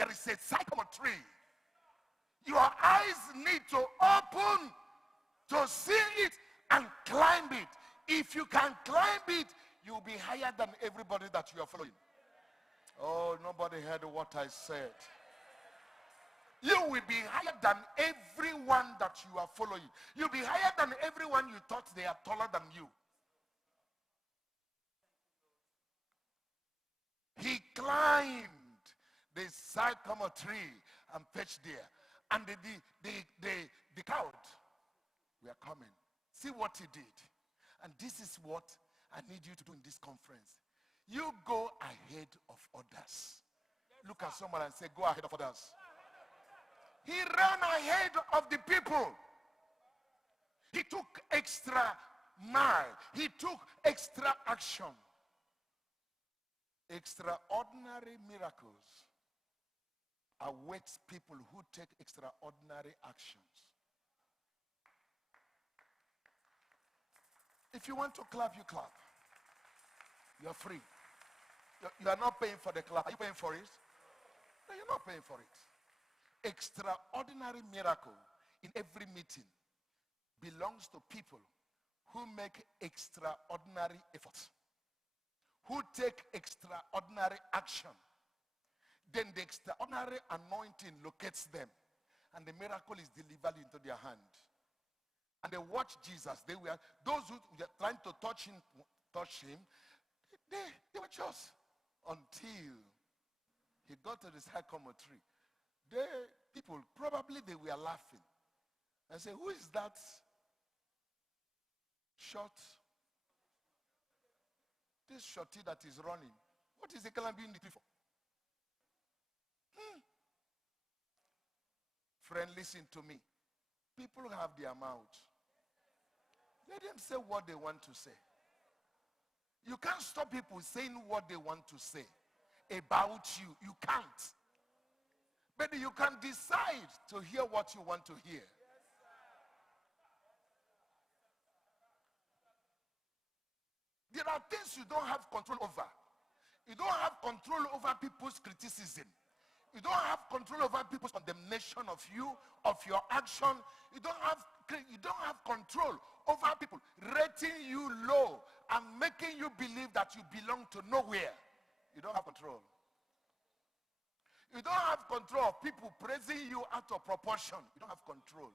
there is a sycamore tree. Your eyes need to open to see it and climb it. If you can climb it, you'll be higher than everybody that you are following. Oh, nobody heard what I said. You will be higher than everyone that you are following. You'll be higher than everyone you thought they are taller than you. He climbed the sycamore tree and perched there. And the crowd were coming. See what he did. And this is what I need you to do in this conference. You go ahead of others. Look at someone and say, go ahead of others. He ran ahead of the people. He took extra mile. He took extra action. Extraordinary miracles awaits people who take extraordinary actions. If you want to clap, you clap. You're free. You are not paying for the clap. Are you paying for it? No, you're not paying for it. Extraordinary miracle in every meeting belongs to people who make extraordinary efforts, who take extraordinary action. Then the extraordinary anointing locates them, and the miracle is delivered into their hand. And they watch Jesus. Those who were trying to touch him, they were just until he got to the sycamore tree. People probably they were laughing and say, who is that short? This shorty that is running. What is the climbing the tree for? Friend, listen to me. People have their mouth. Let them say what they want to say. You can't stop people saying what they want to say about you. You can't. But you can decide to hear what you want to hear. There are things you don't have control over. You don't have control over people's criticism. You don't have control over people's condemnation of you, of your action. You don't have control over people rating you low and making you believe that you belong to nowhere. You don't have control. You don't have control of people praising you out of proportion. You don't have control.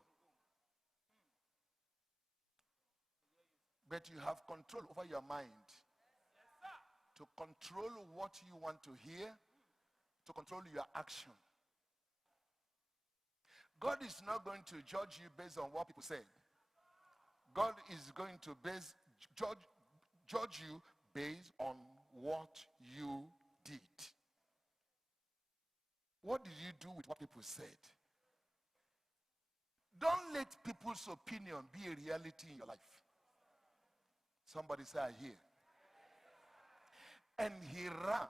But you have control over your mind. To control what you want to hear, to control your action. God is not going to judge you based on what people say. God is going to judge you based on what you did. What did you do with what people said? Don't let people's opinion be a reality in your life. Somebody say, I hear. And he ran.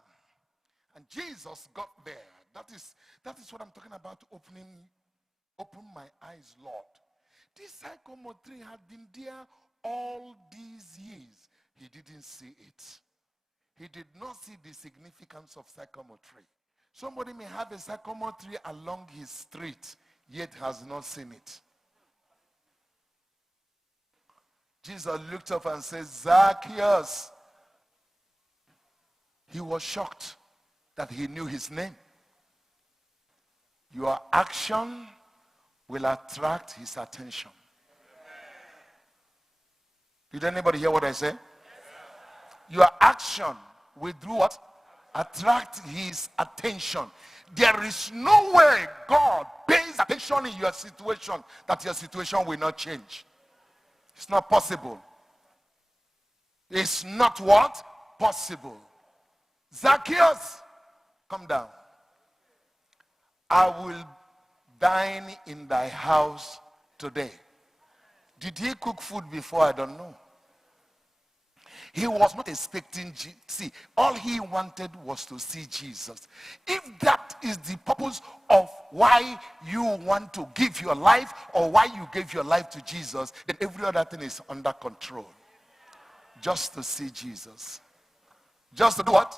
And Jesus got there. That is what I'm talking about, open my eyes, Lord. This sycamore tree had been there all these years. He didn't see it. He did not see the significance of sycamore tree. Somebody may have a sycamore tree along his street, yet has not seen it. Jesus looked up and said, Zacchaeus. He was shocked that he knew his name. Your action will attract his attention. Did anybody hear what I said? Your action will do what? Attract his attention. There is no way God pays attention in your situation that your situation will not change. It's not possible. It's not what? Possible. Zacchaeus, come down. I will dine in thy house today. Did he cook food before? I don't know. He was not expecting see, all he wanted was to see Jesus. If that is the purpose of why you want to give your life or why you gave your life to Jesus, then every other thing is under control. Just to see Jesus. Just to do what?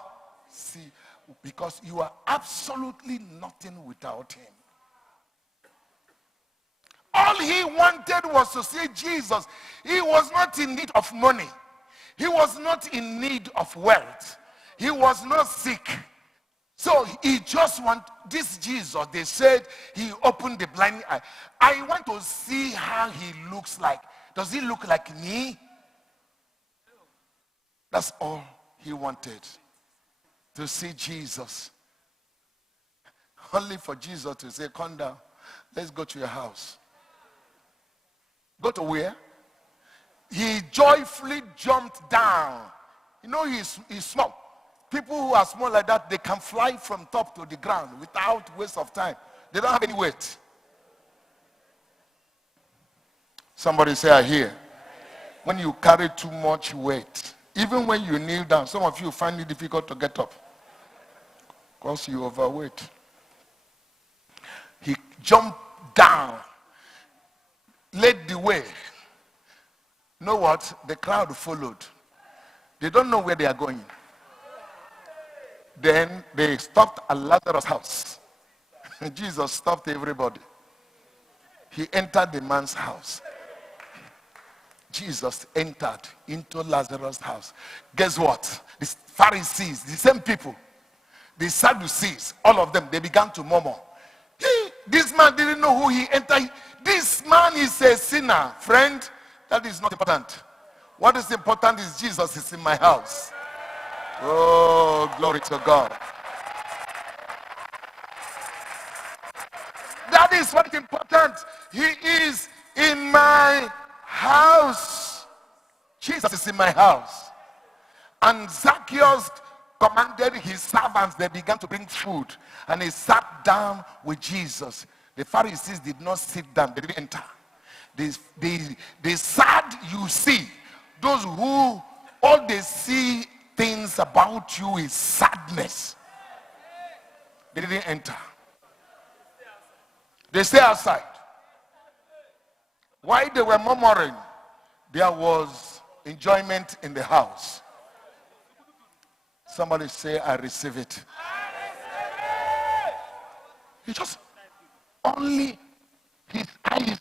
See. Because you are absolutely nothing without him. All he wanted was to see Jesus. He was not in need of money. He was not in need of wealth. He was not sick. So he just this Jesus. They said he opened the blind eye. I want to see how he looks like. Does he look like me? That's all he wanted. To see Jesus. Only for Jesus to say, come down. Let's go to your house. Go to where? He joyfully jumped down. You know, he's small. People who are small like that, they can fly from top to the ground without waste of time. They don't have any weight. Somebody say, I hear. When you carry too much weight, even when you kneel down, some of you find it difficult to get up because you overweight. He jumped down, led the way. You know what? The crowd followed. They don't know where they are going. Then they stopped at Lazarus' house. Jesus stopped everybody. He entered the man's house. Jesus entered into Lazarus' house. Guess what? The Pharisees, the same people, the Sadducees, all of them, they began to murmur. This man didn't know who he entered. This man is a sinner. Friend, that is not important. What is important is Jesus is in my house. Oh, glory to God. That is what is important. He is in my house. Jesus is in my house. And Zacchaeus commanded his servants, they began to bring food. And he sat down with Jesus. The Pharisees did not sit down, they didn't enter. They sad you see. Those who all they see things about you is sadness. They didn't enter. They stay outside. While they were murmuring, there was enjoyment in the house. Somebody say, I receive it. He just only his eyes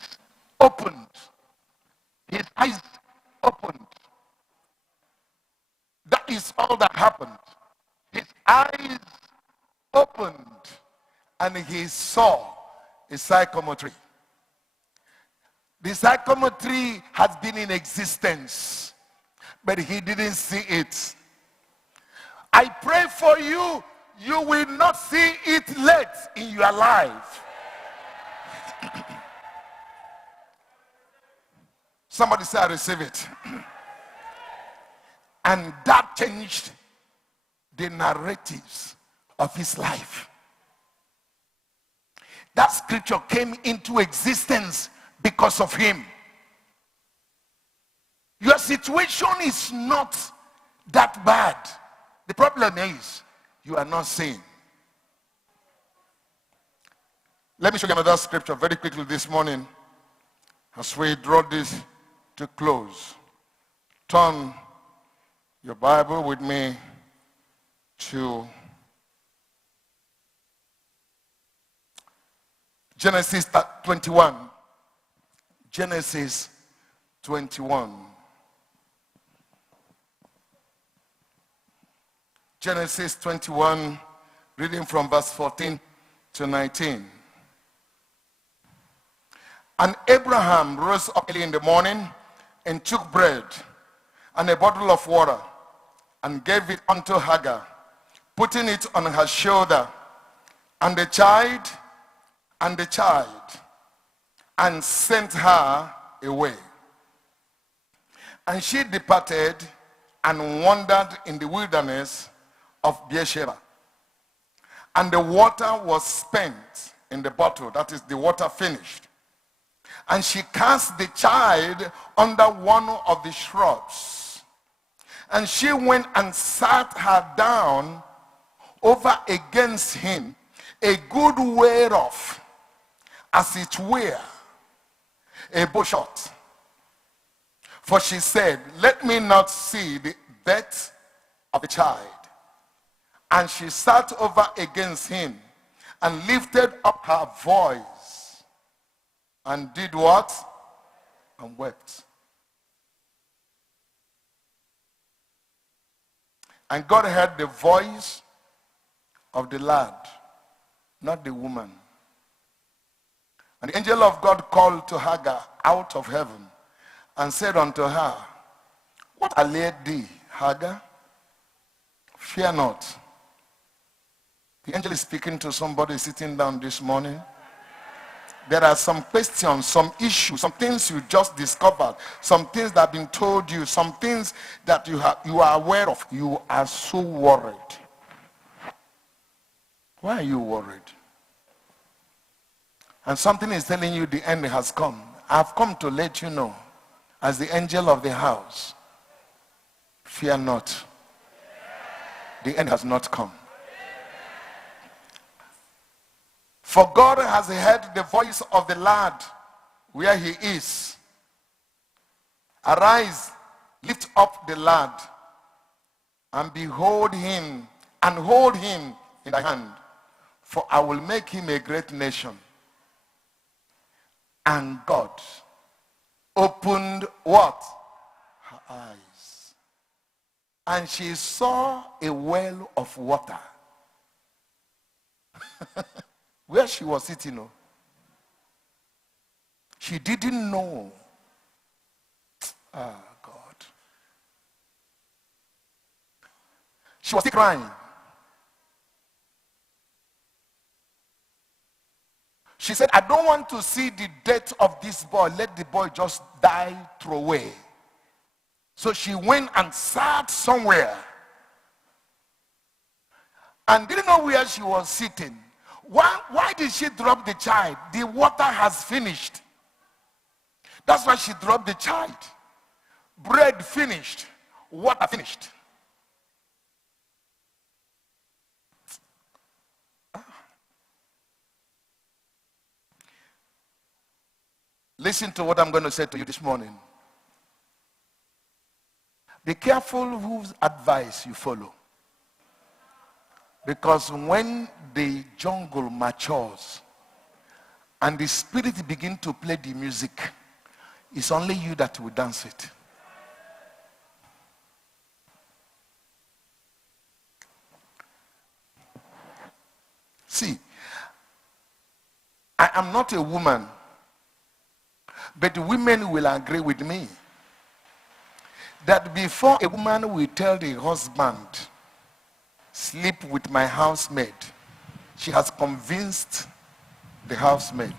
opened. His eyes opened. That is all that happened. His eyes opened and he saw a sycamore tree. The sycamore tree has been in existence, but he didn't see it. I pray for you, you will not see it late in your life. Somebody say, I receive it. And that changed the narratives of his life. That scripture came into existence because of him. Your situation is not that bad. The problem is you are not seeing. Let me show you another scripture very quickly this morning as we draw this to close. Turn your Bible with me to Genesis 21. Genesis 21. Genesis 21, reading from verse 14 to 19. And Abraham rose up early in the morning and took bread and a bottle of water and gave it unto Hagar, putting it on her shoulder, and the child, and sent her away. And she departed and wandered in the wilderness of Beersheba. And the water was spent in the bottle, that is, the water finished. And she cast the child under one of the shrubs. And she went and sat her down over against him a good way off, as it were a bowshot. For she said, let me not see the death of the child. And she sat over against him and lifted up her voice and did what? And wept. And God heard the voice of the lad, not the woman. And the angel of God called to Hagar out of heaven and said unto her, what ailed thee, Hagar? Fear not. The angel is speaking to somebody sitting down this morning. There are some questions, some issues, some things you just discovered, some things that have been told you, some things that you are aware of. You are so worried. Why are you worried? And something is telling you the end has come. I've come to let you know, as the angel of the house, fear not. The end has not come. For God has heard the voice of the lad where he is. Arise, lift up the lad, and behold him, and hold him in thy hand. For I will make him a great nation. And God opened what? Her eyes. And she saw a well of water. Where she was sitting. She didn't know. Ah, God. She was still crying. She said, I don't want to see the death of this boy. Let the boy just die, throw away. So she went and sat somewhere. And didn't know where she was sitting. Why did she drop the child? The water has finished. That's why she dropped the child. Bread finished. Water finished. Listen to what I'm going to say to you this morning. Be careful whose advice you follow. Because when the jungle matures and the spirit begin to play the music, it's only you that will dance it. See, I am not a woman, but women will agree with me that before a woman will tell the husband, sleep with my housemaid, she has convinced the housemaid.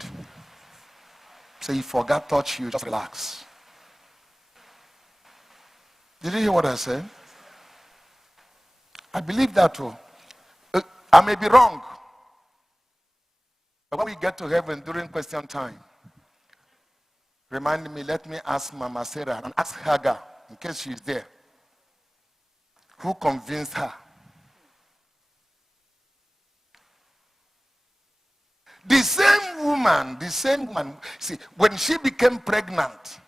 Say, if I forgot touch you, just relax. Did you hear what I said? I believe that too. I may be wrong. But when we get to heaven during question time, remind me, let me ask Mama Sarah and ask Hagar, in case she's there, who convinced her? The same woman, see, when she became pregnant,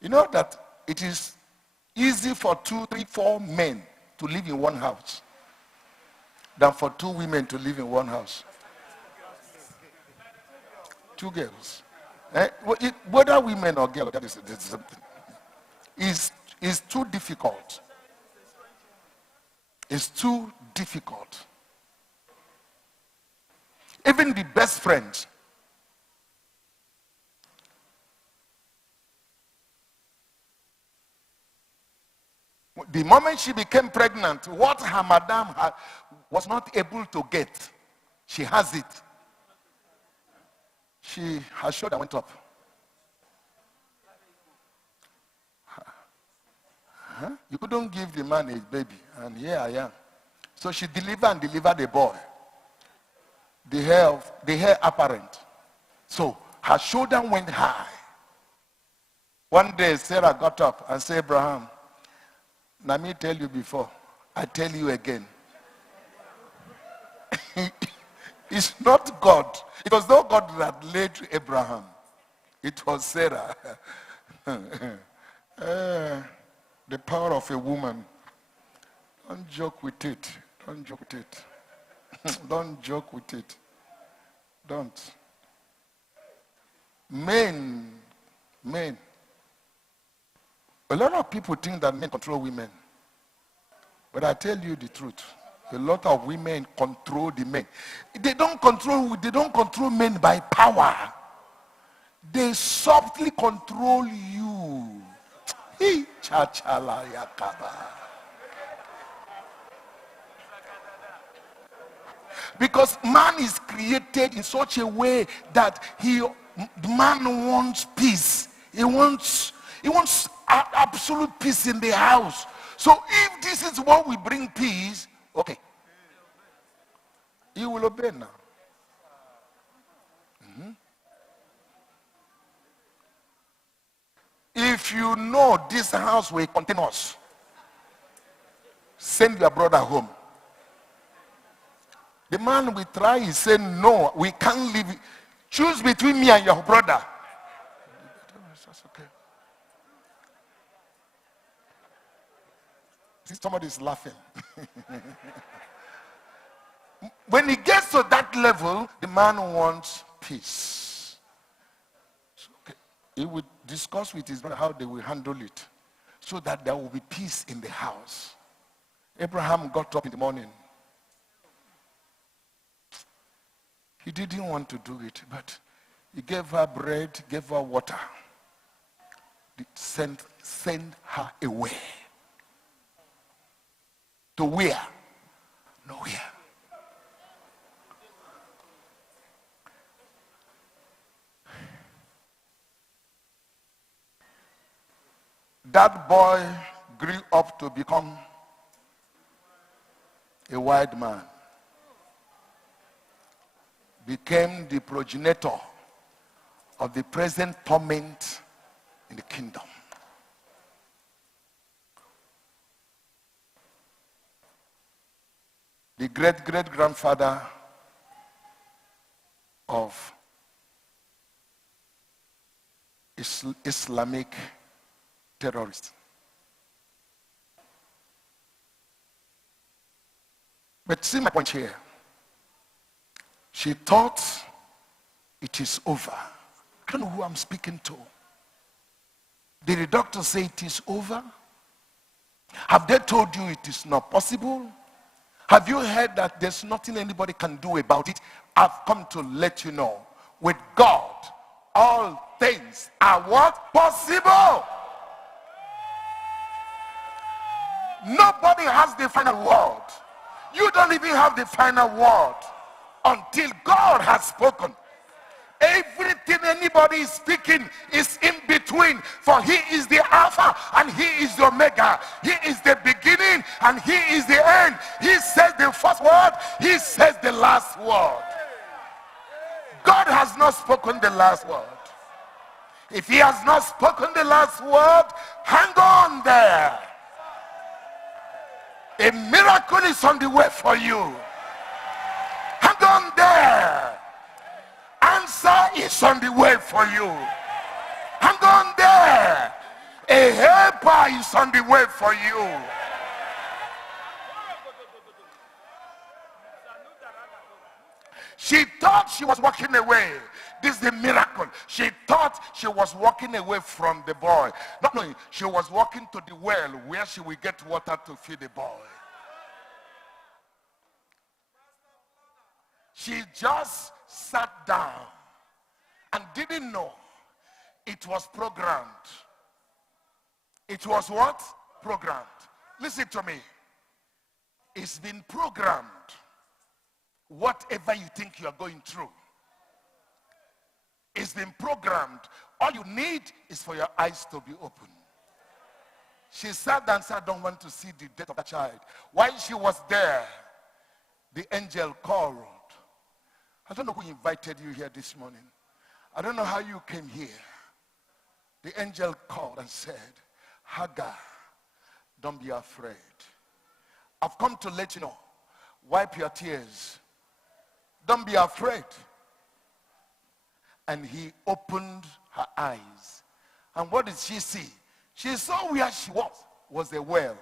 you know that it is easy for 2, 3, 4 men to live in one house than for 2 women to live in one house. 2 girls. Whether women or girls, that is something. It's too difficult. It's too difficult. Even the best friends. The moment she became pregnant, what her madam was not able to get, she has it. Her shoulder went up. You couldn't give the man a baby, and here I am. So she delivered a boy. The hair apparent. So her shoulder went high. One day Sarah got up and said, Abraham, let me tell you before, I tell you again. It's not God. It was not God that led Abraham. It was Sarah. The power of a woman. Don't joke with it. Don't joke with it. Don't joke with it. Don't. Men. A lot of people think that men control women. But I tell you the truth. A lot of women control the men. They don't control men by power. They softly control you. Because man is created in such a way that the man wants peace. He wants absolute peace in the house. So if this is what will bring peace, okay, you will obey now. If you know this house will contain us, send your brother home. The man will try, he said, no, we can't leave. Choose between me and your brother. That's okay. See, somebody is laughing. When he gets to that level, the man wants peace. So, okay, he would discuss with his brother how they will handle it so that there will be peace in the house. Abraham got up in the morning. He didn't want to do it, but he gave her bread, gave her water. Sent her away. To where? Nowhere. That boy grew up to become a wild man. Became the progenitor of the present torment in the kingdom. The great-great-grandfather of Islamic terrorists. But see my point here. She thought it is over. I don't know who I'm speaking to. Did the doctor say it is over? Have they told you it is not possible? Have you heard that there's nothing anybody can do about it? I've come to let you know. With God, all things are what? Possible. Nobody has the final word. You don't even have the final word until God has spoken. Everything anybody is speaking is in between, for he is the Alpha and he is the Omega. He is the beginning and he is the end. He says the first word, he says the last word. God has not spoken the last word. If he has not spoken the last word, hang on there. A miracle is on the way for you. Hang on there. Answer is on the way for you. Hang on there. A helper is on the way for you. She thought she was walking away. This is the miracle. She thought she was walking away from the boy. Not knowing she was walking to the well where she will get water to feed the boy. She just sat down and didn't know it was programmed. It was what? Programmed. Listen to me. It's been programmed. Whatever you think you are going through, it's been programmed. All you need is for your eyes to be open. She sat down and said, I don't want to see the death of that child. While she was there, the angel called. I don't know who invited you here this morning. I don't know how you came here. The angel called and said, Hagar, don't be afraid. I've come to let you know. Wipe your tears. Don't be afraid. And he opened her eyes. And what did she see? She saw where she was a well.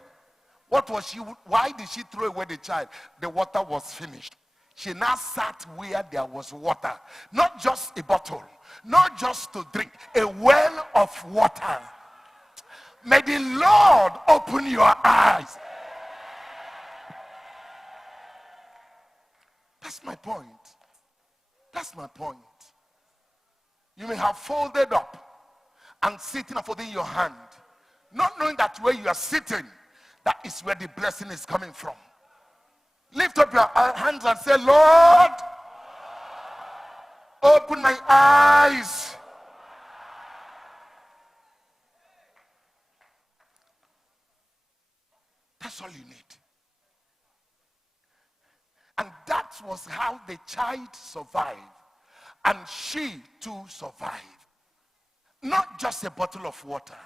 Why did she throw away the child? The water was finished. She now sat where there was water. Not just a bottle, not just to drink, a well of water. May the Lord open your eyes. That's my point. That's my point. You may have folded up and sitting and folding your hand, not knowing that where you are sitting, that is where the blessing is coming from. Lift up your hands and say, Lord, open my eyes. That's all you need. And that was how the child survived. And she too survived. Not just a bottle of water,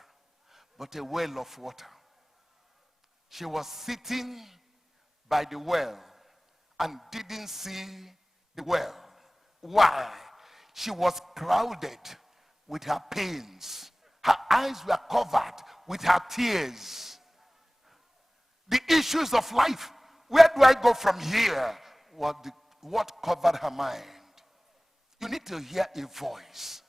but a well of water. She was sitting by the well and didn't see the well. Why? She was crowded with her pains. Her eyes were covered with her tears. The issues of life. Where do I go from here? What covered her mind? You need to hear a voice.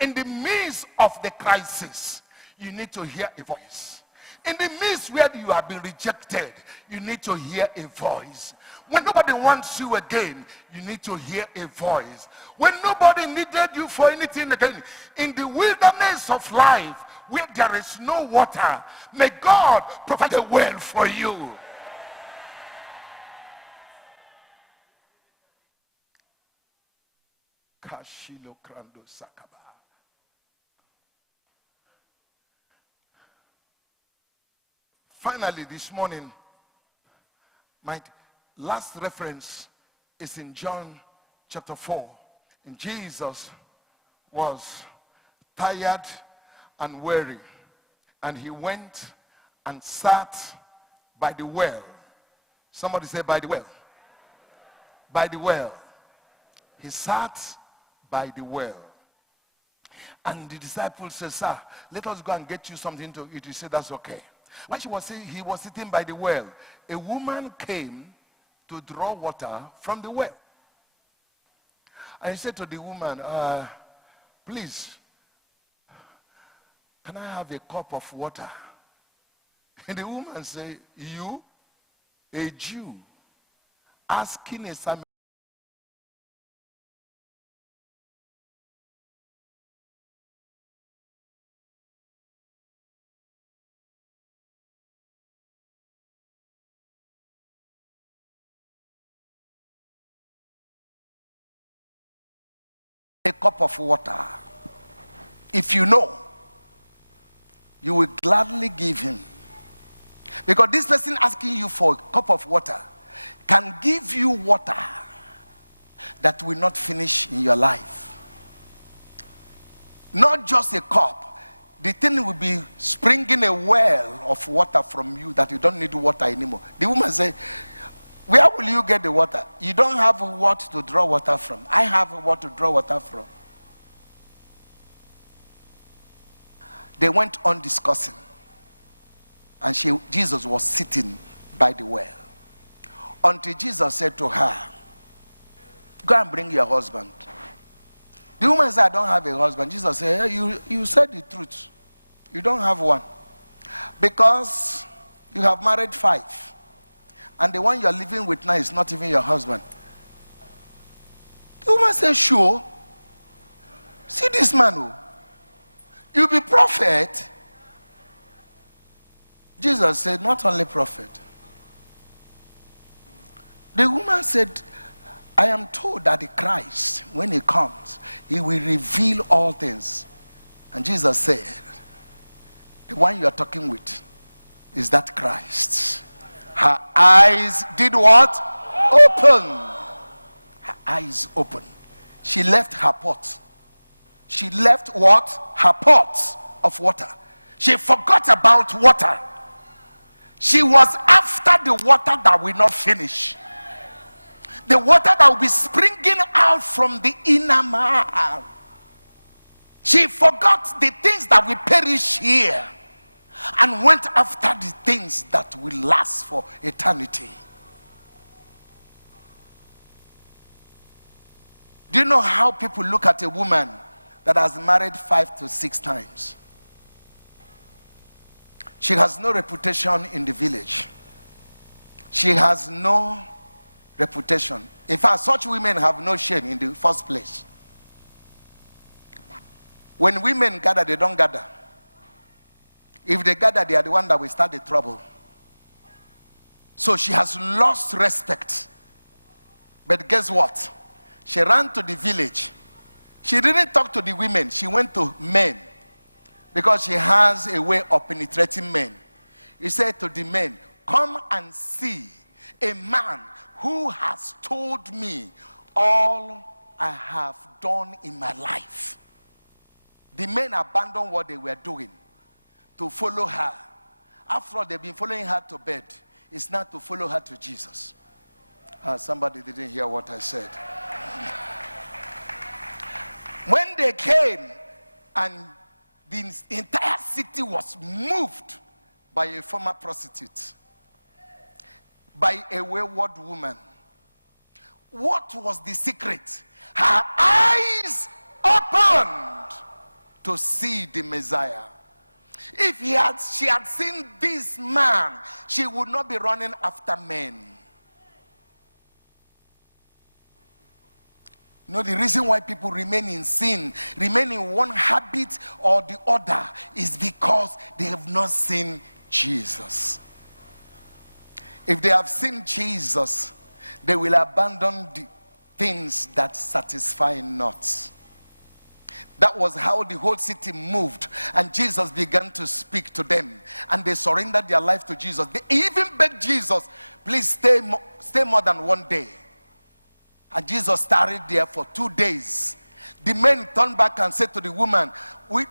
In the midst of the crisis, you need to hear a voice. In the midst where you have been rejected, you need to hear a voice. When nobody wants you again, you need to hear a voice. When nobody needed you for anything again, in the wilderness of life, where there is no water, may God provide a well for you. Kashilo Krando Sakaba. Finally, this morning, my last reference is in John chapter 4. And Jesus was tired and weary. And he went and sat by the well. Somebody say by the well. By the well. He sat by the well. And the disciples said, sir, let us go and get you something to eat. He said, that's okay. When he was sitting by the well, a woman came to draw water from the well. And he said to the woman, please, can I have a cup of water? And the woman said, you, a Jew, asking a Samaritan a cup of water. If you know, you will gladly give him. Because this person asking you for a cup of water can give you water that will not finish in your life. Not just a cup. The thing will be springing a well of water from you that you don't need water anymore. The woman said, where will you get the water? You don't have what to draw water from. I have what to draw water from. They went on discussing. And Jesus was sitting by the well. Until Jesus said to her, go and bring your husband. The woman said, I don't have a husband. Jesus said, hey, you said the truth. You don't have one. Because you have married 5. And the one you are living with now is not even your husband. The woman said, sure. See this man who? You be prophet. Jesus said, not only prophet. The woman said, I am told that the Christ, when he comes, he will reveal all things. And Jesus said, the one you are talking with is that Christ. Her eyes did what? Open. Her eyes open. She left her pot. She left what? Her pot of water. She forgot about water. She was after the water that will not finish. The water that will be springing out from the inner man. She forgot the things that will perish here. and went after the things that will last for eternity. Do you know how people look at a woman that has married 5 to 6 times? She has no reputation in the village. She has no reputation. In fact, such women have no shame in the first place. When women gather, they don't gather. If they gather, they are the one that will start the trouble. So she has lost respect. But guess what? She ran to the village. She didn't talk to the women. She went to men. Because she has a way of penetrating men. He said to the men, come and see a man who has told me all I have done in my life. The men abandoned what they were doing to follow her. After all, they've been following her to bed. It's not to follow her to Jesus. Somebody didn't hear what I said. When they came, and the entire city was moved by a former prostitute, by a wayward woman. What was the secret? Her eyes opened to see the Messiah. If she had seen this man, she would not be running after men. You know, the reason why people remain in sin, remain in one habit or the other, is because they have not seen Jesus. If they have seen Jesus, they will abandon the things that satisfy not. That was how the whole city moved, and Jesus began to speak to them, and they surrendered their life to Jesus. They even begged Jesus, please stay more than one day. And Jesus tarried there for 2 days. The men turned back and said to the woman, we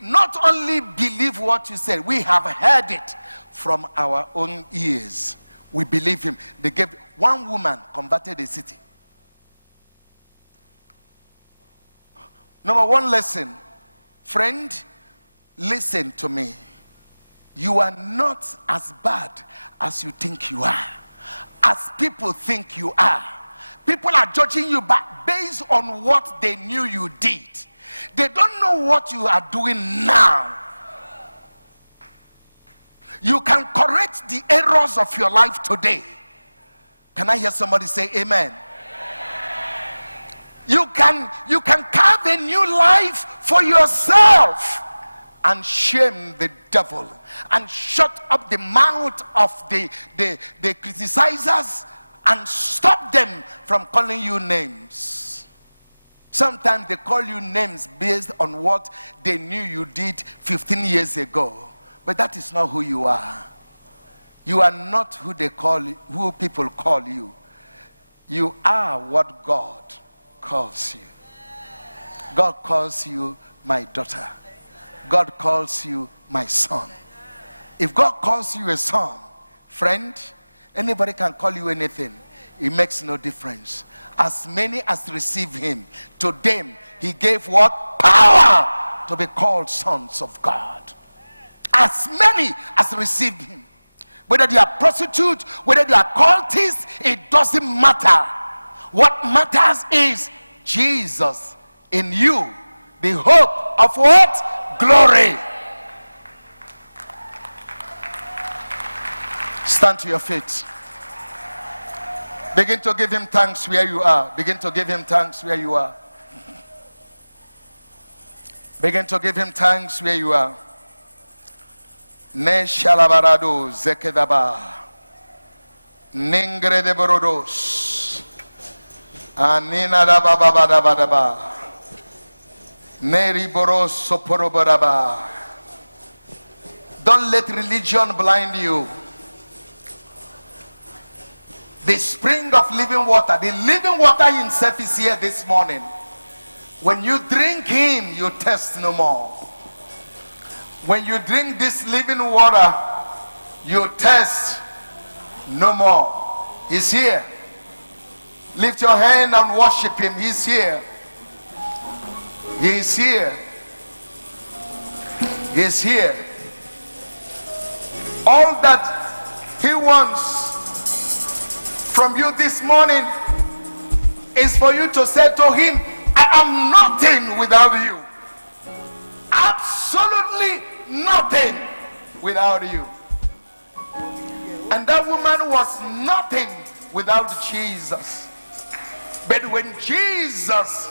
not only believe what you said, we have heard it from our own ears. We believe him. They gave one woman, converted a city. Number one lesson, friend, listen to me. You are not as bad as you think you are, as people think you are. People are judging you based on what they knew you did. They don't know what you are doing now. You can correct the errors of your life today. Can I hear somebody say amen? You can carve a new life for yourself and shame the devil and shut up the mouth of the criticizers and stop them from calling you names. Sometimes they call you names based on what they knew you did 15 years ago. But that is not who you are. You are not who people call you. You are what God calls you. God calls you my daughter. God calls you my son. If God calls you a son, friend, anybody can call you anything. It makes no difference. As many as receive him, to them he gave what? Power to be called sons of God. As many as received him. Whether they are prostitutes, whether they are cultists, it doesn't matter. What matters is Jesus in you, the hope of what? Glory. Stand to your feet. Begin to give him thanks where you are. Begin to give him thanks where you are. Begin to give him thanks where you are. Ne shalabarado zekedaba. Ningre de borodos. Anina da baba da baba. Neri boros soporobaraba. Don't let religion blind you. The spring of living water, the living water himself is here this morning. When you drink him, you thirst no more. When you drink this living water, you thirst no more. He's here. Lift your hand and worship him. He's here. He is here. He is here. All that he wants from you this morning is for you to say to him, I am nothing without you. Absolutely nothing without you. And that woman was nothing without Jesus. But when Jesus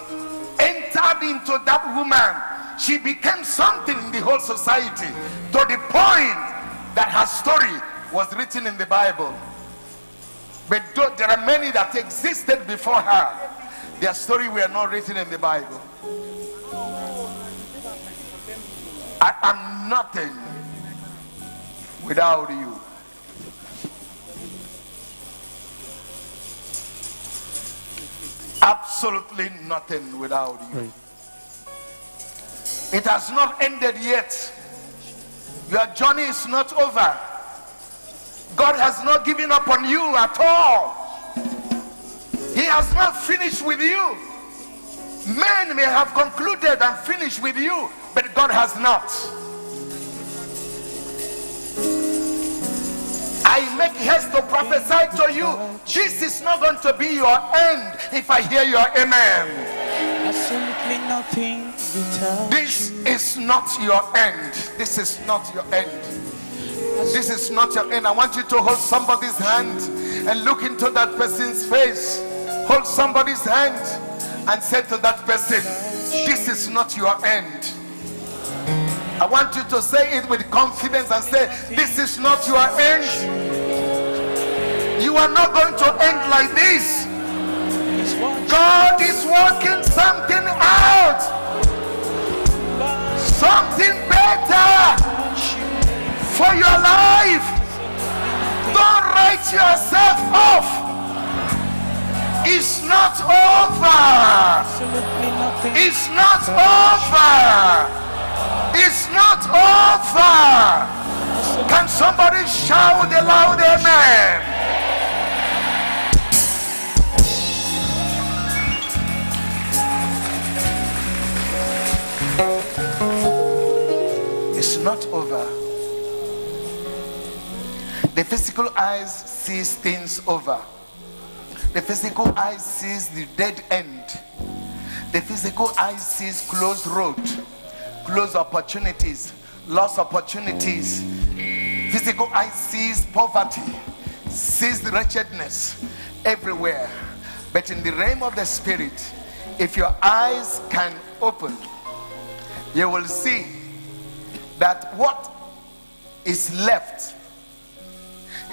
entered into that woman, she became something in the whole society, to the point that her story was written in the Bible. But there are many that existed before her. Their story were not written in the Bible. I am nothing without you. Absolutely nothing without you. It has not ended yet. Your journey is not over. God has not given up on you at all. He has not finished with you. Men may have concluded and finished with you, but God has not. I make haste to prophesy to you, this is not going to be your end if I hear your amen. Absolutely nothing without This is not your end. This is not your end. This is not your end. I want you to hold somebody's hand and look into that person's face. Hold somebody's hand and say to that person, this is not your end. I want you to say it with confidence and say, this is not your end. You are not going to end like this. God is working something out. Something better for your life. Don't write yourself off. It's not over. It's not over. It's not over. Can somebody shout a loud amen? It's not over. The physical eyes sees things over. The physical eye sees the dead end. The physical eye sees closed road, closed opportunities, lost opportunities. Physical eye sees poverty, sees the wretchedness everywhere. But in the realm of the spirit, if your eyes can open, you will see that what is left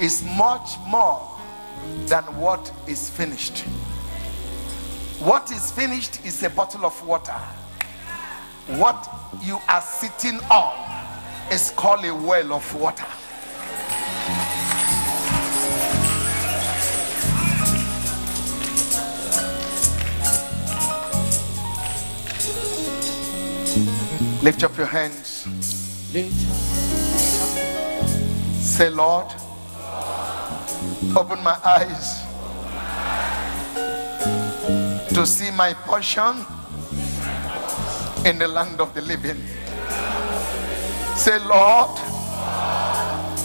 is much more than what is finished. What is finished is a bottle of water. What you are sitting on is called a well of water. Lift up your hands. Say, Lord, open my eyes to see my portion in the land of the living. Say, Lord,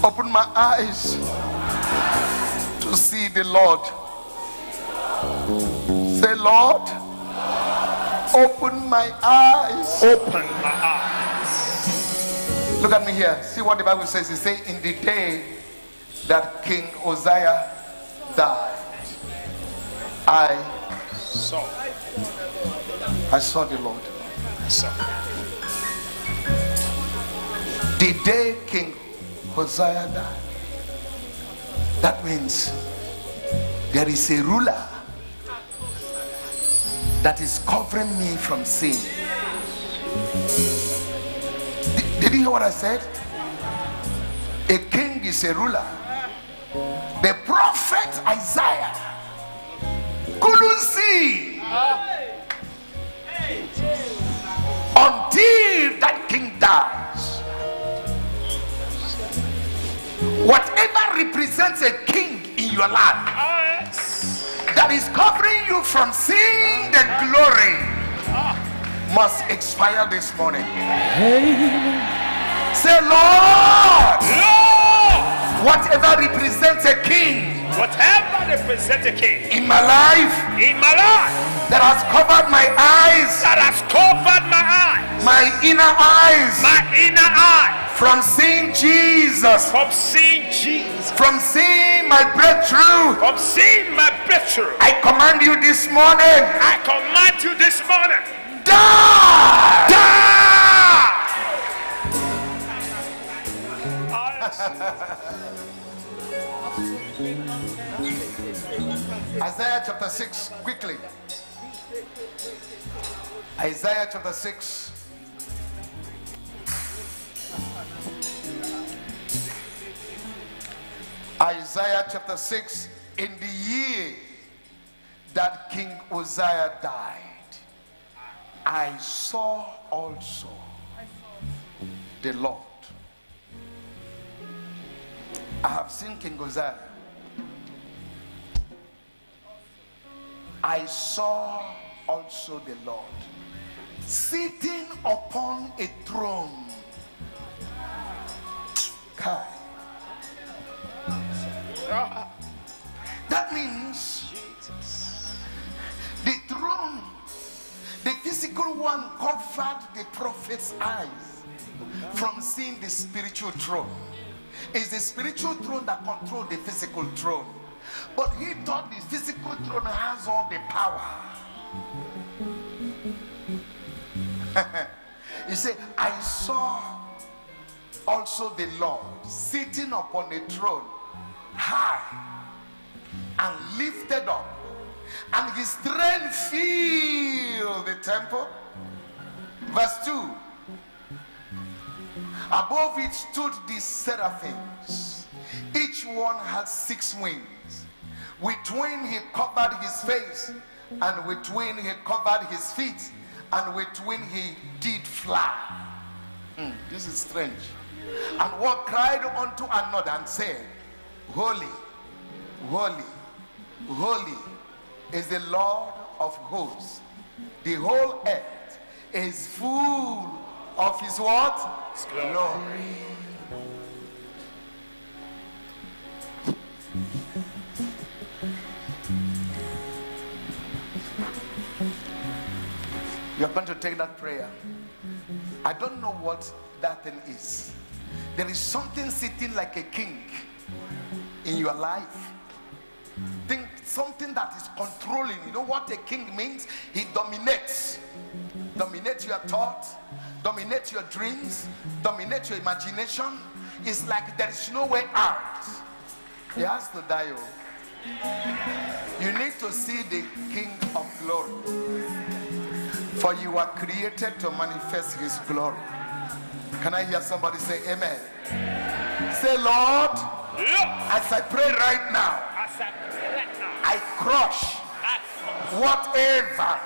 open my eyes to see the Lord. Say, Lord, open my eyes. Open my eyes. Look at me here. See what the Bible says. It says, in the day that King Uzziah died, I saw the Lord. The day King Uzziah died, that means there is a ruler that is covering me from sin. Did you hear what I said? A king is a ruler. The prophet Isaiah couldn't see until that king dies. Whatever represents a king in your life that is covering you from seeing the glory must expire this morning. Say, Lord, whatever represents a king Whatever represents a king in my life that has covered my eyes, that has covered my eyes, my inner eyes, from seeing Jesus, from seeing Jesus, from seeing my breakthrough, from seeing my breakthrough. I command you this morning, I command you this morning, die! die! Isaiah chapter 6, quickly. Isaiah chapter 6. Isaiah chapter 6. In the year that King Uzziah died, I saw also the Lord. I have seen King Uzziah. I saw also the Lord sitting upon a throne. Kai. That means the throne, the physical one, covered the prophet's eyes from seeing the spiritual throne. It's the spiritual throne that controls the physical throne. But he thought the physical throne has all the power. He said, I saw also the Lord sitting upon a throne, high and lifted up, and his train filled the temple. Verse 2. Above it stood the seraphims. Each one had 6 wings. With twain he covered his face, and with twain he covered his feet, and with twain he did fly. This is strange. And one cried unto another and said, Holy, holy, holy is the Lord of hosts. The whole earth is full of his what? His glory. Glory. You're going to take that prayer. I don't know what that thing is. There is something sitting like a king in your life. Think something that is controlling. You know what a king means? He dominates. Dominates your thoughts, dominates your dreams, dominates your imagination. It's like there is no way out. He has to die. You need to see the King of Glory. For you are created to manifest his glory. Can I hear somebody say amen? Say, Lord, as I pray right now, I crush whatever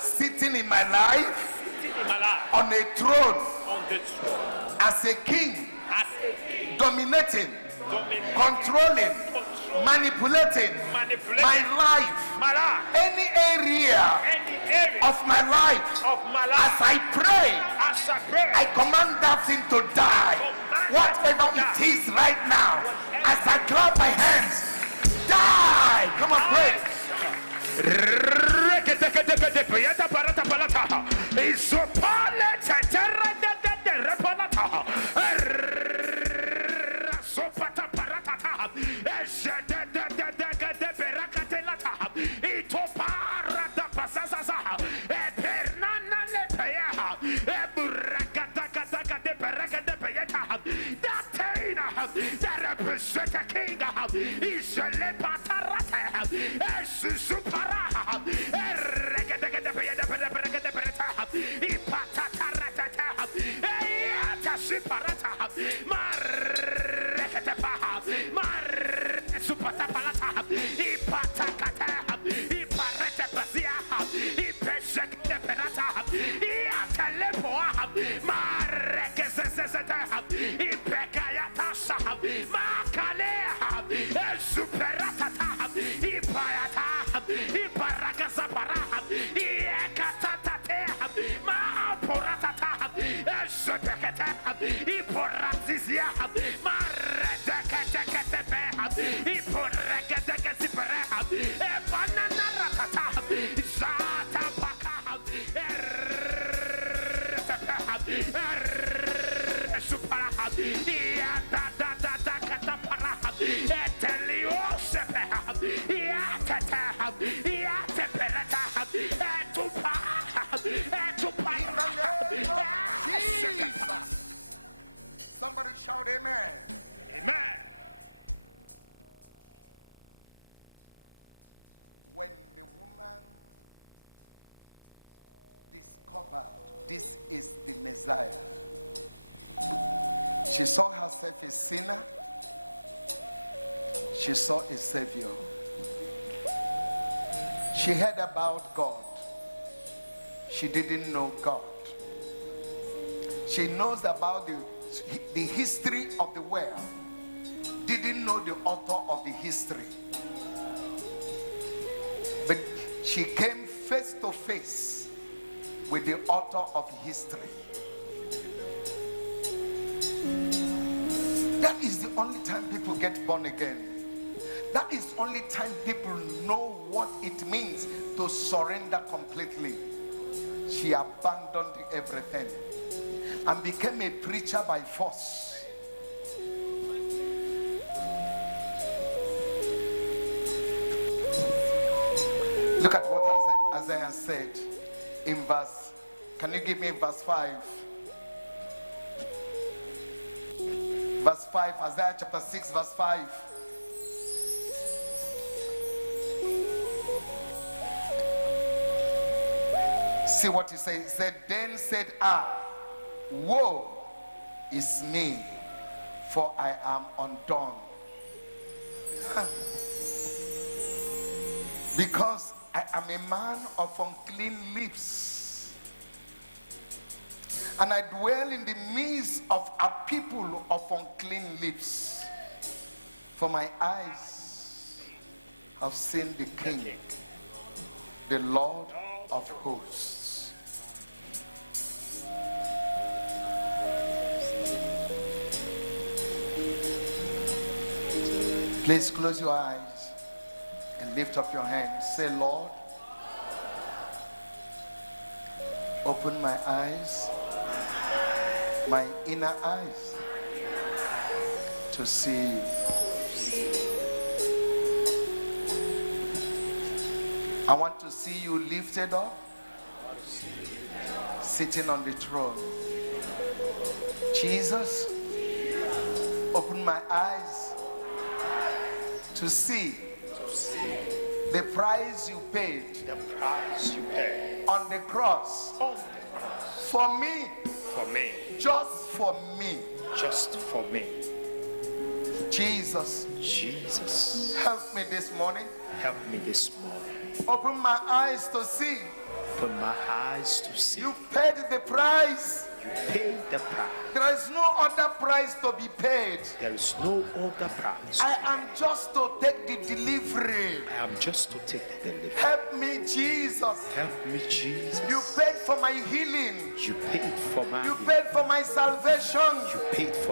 sitting in my life on a throne as a king, dominating, controlling, manipulating my life, any area of my life. As I pray, I command that thing to die. Whatever it is right now, as I clap my hands, die. Come on, pray. That represents a king. Is a lepatarata. Supara. Iporatizia, Mareta discovered this is the Messiah. She saw herself a sinner. She saw a Savior. She heard about God. She didn't know God. She knows about the history of the world. Didn't know the author of the history. But she came face to face with the author of history. That is the only time people get born again. That is the only time people know what it means to surrender completely. She abandoned everything and became a preacher by force. Look at what Isaiah said in verse, can you give me verse 5? Verse 5, Isaiah chapter 6, verse 5. See what he said. He said, then said I, woe is me, for I am undone. Because I am a man of unclean lips, and I dwell in the midst of a people of unclean lips. For my eyes have seen the King, the Lord of hosts. Please close your eyes and lift up your hands. Say, Lord, open my eyes, my inner eyes, to see you. I want to see you lifted up, sitting on the throne. Jesus, open my eyes to see the price you paid, on the cross, for me, just for me. Jesus, help me this morning. Open my eyes to see. You paid the price. There is no other price to be paid. I am just to take the delivery. Help me, Jesus. You paid for my healing. You paid for my salvation.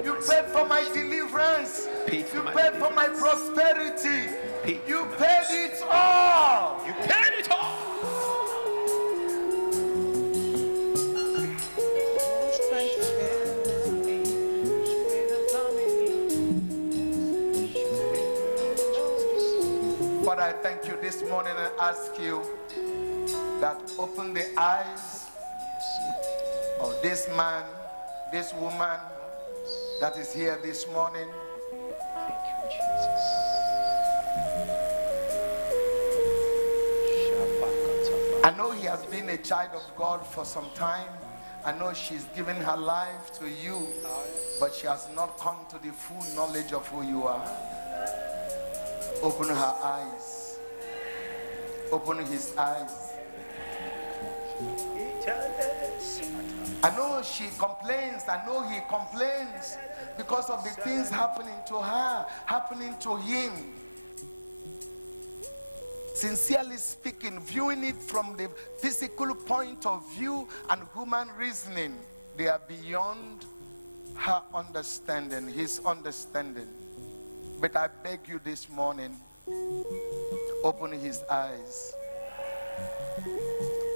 You paid for my deliverance. You paid for my prosperity. You paid it all. Father, I thank you this morning and ask you that open the eyes of this man, this woman that is here this morning. Thank you, Jesus. I know he has been a child of God for some time. I know she's given her life to you, but she has not come to the full knowledge of who you are. Open her eyes. Open his eyes. I know she complains. I know he complains because of the things happening to her, happening to him. Sincerely speaking, viewing it from the physical point of view and human reasoning, they are beyond her understanding, his understanding. But I beg you this morning, open his eyes.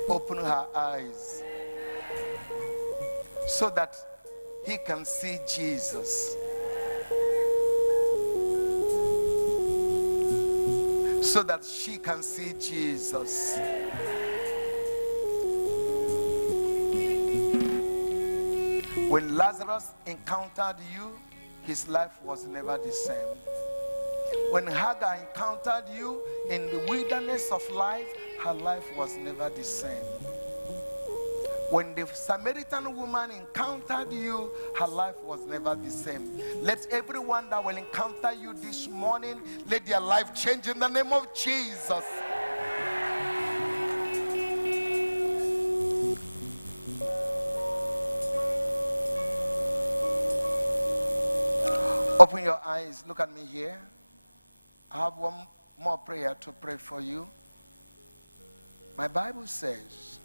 Open her eyes so that he can see Jesus. So that she can see Jesus. When Lazarus encountered you, his life was never the same. When Hagar encountered you in the wilderness of life, her life was never the same. When the Samaritan woman encountered you, her life was never the same. Let everyone that will encounter you this morning, let their life change in the name of Jesus. Open your eyes, look at me here. I have one more prayer to pray for you. My Bible says,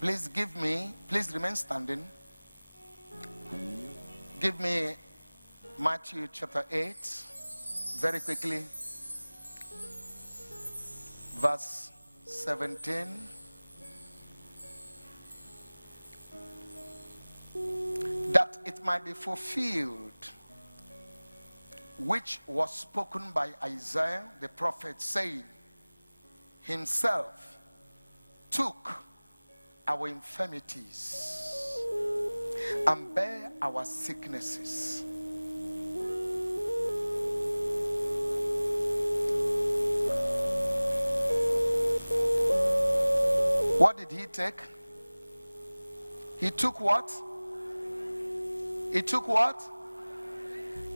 please remain standing. Give me Matthew chapter 8, very quickly, verse 17. That it might be fulfilled, which was spoken by Isaiah the prophet, saying, himself took our infirmities and bear our sicknesses. What did he take? He took what? He took what?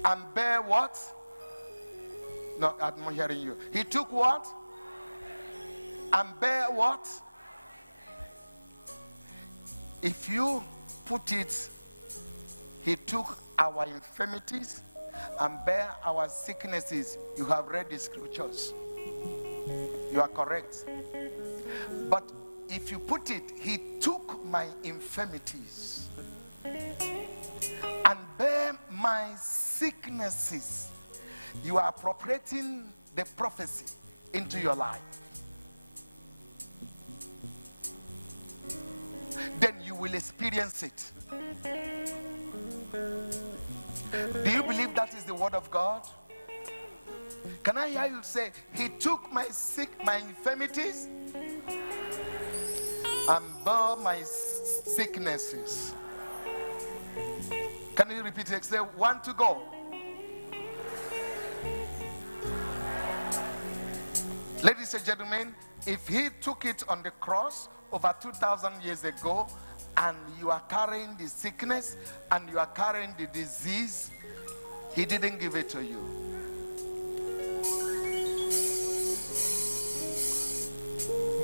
And bear what? No, I'm not hearing you. He took what? And bear what? If you put it, he took our infirmities and bear our sicknesses. You have read the scriptures. You are correct. But if you put it, he took my infirmities and bear my sicknesses. You are appropriating the prophecy into your life. Then you will experience it. Do you believe that is the word of God? Can I hear you say, he took my infirmities and bore my sicknesses? Can you repeat it? Say, one to go. Ladies and gentlemen, if he took it on the cross over 2,000 years ago, and you are carrying the sickness and you are carrying the disease, he didn't give it to you.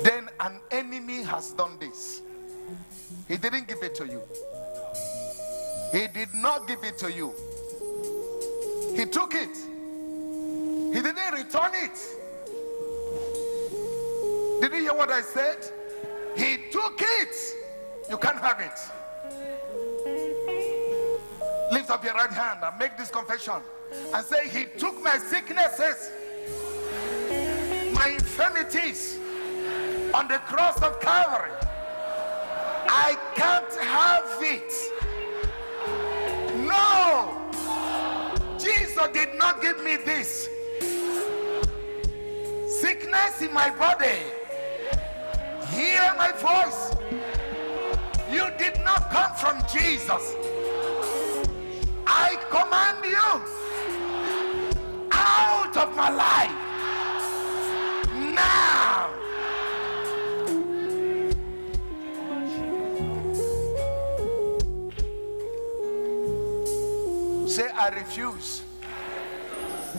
Then an enemy has done this. He didn't give it to you. He did not give it to you. He took it. He didn't return it. Did you hear what I said? He took it. You can't have it. Lift up your right hand and make this confession and say, he took my sicknesses, my infirmities on the cross of Calvary. I can't have it. No, Jesus did not give me this. Sickness in my body, hear my voice. You did not come from Jesus. I command you out of my life now. Say, I refuse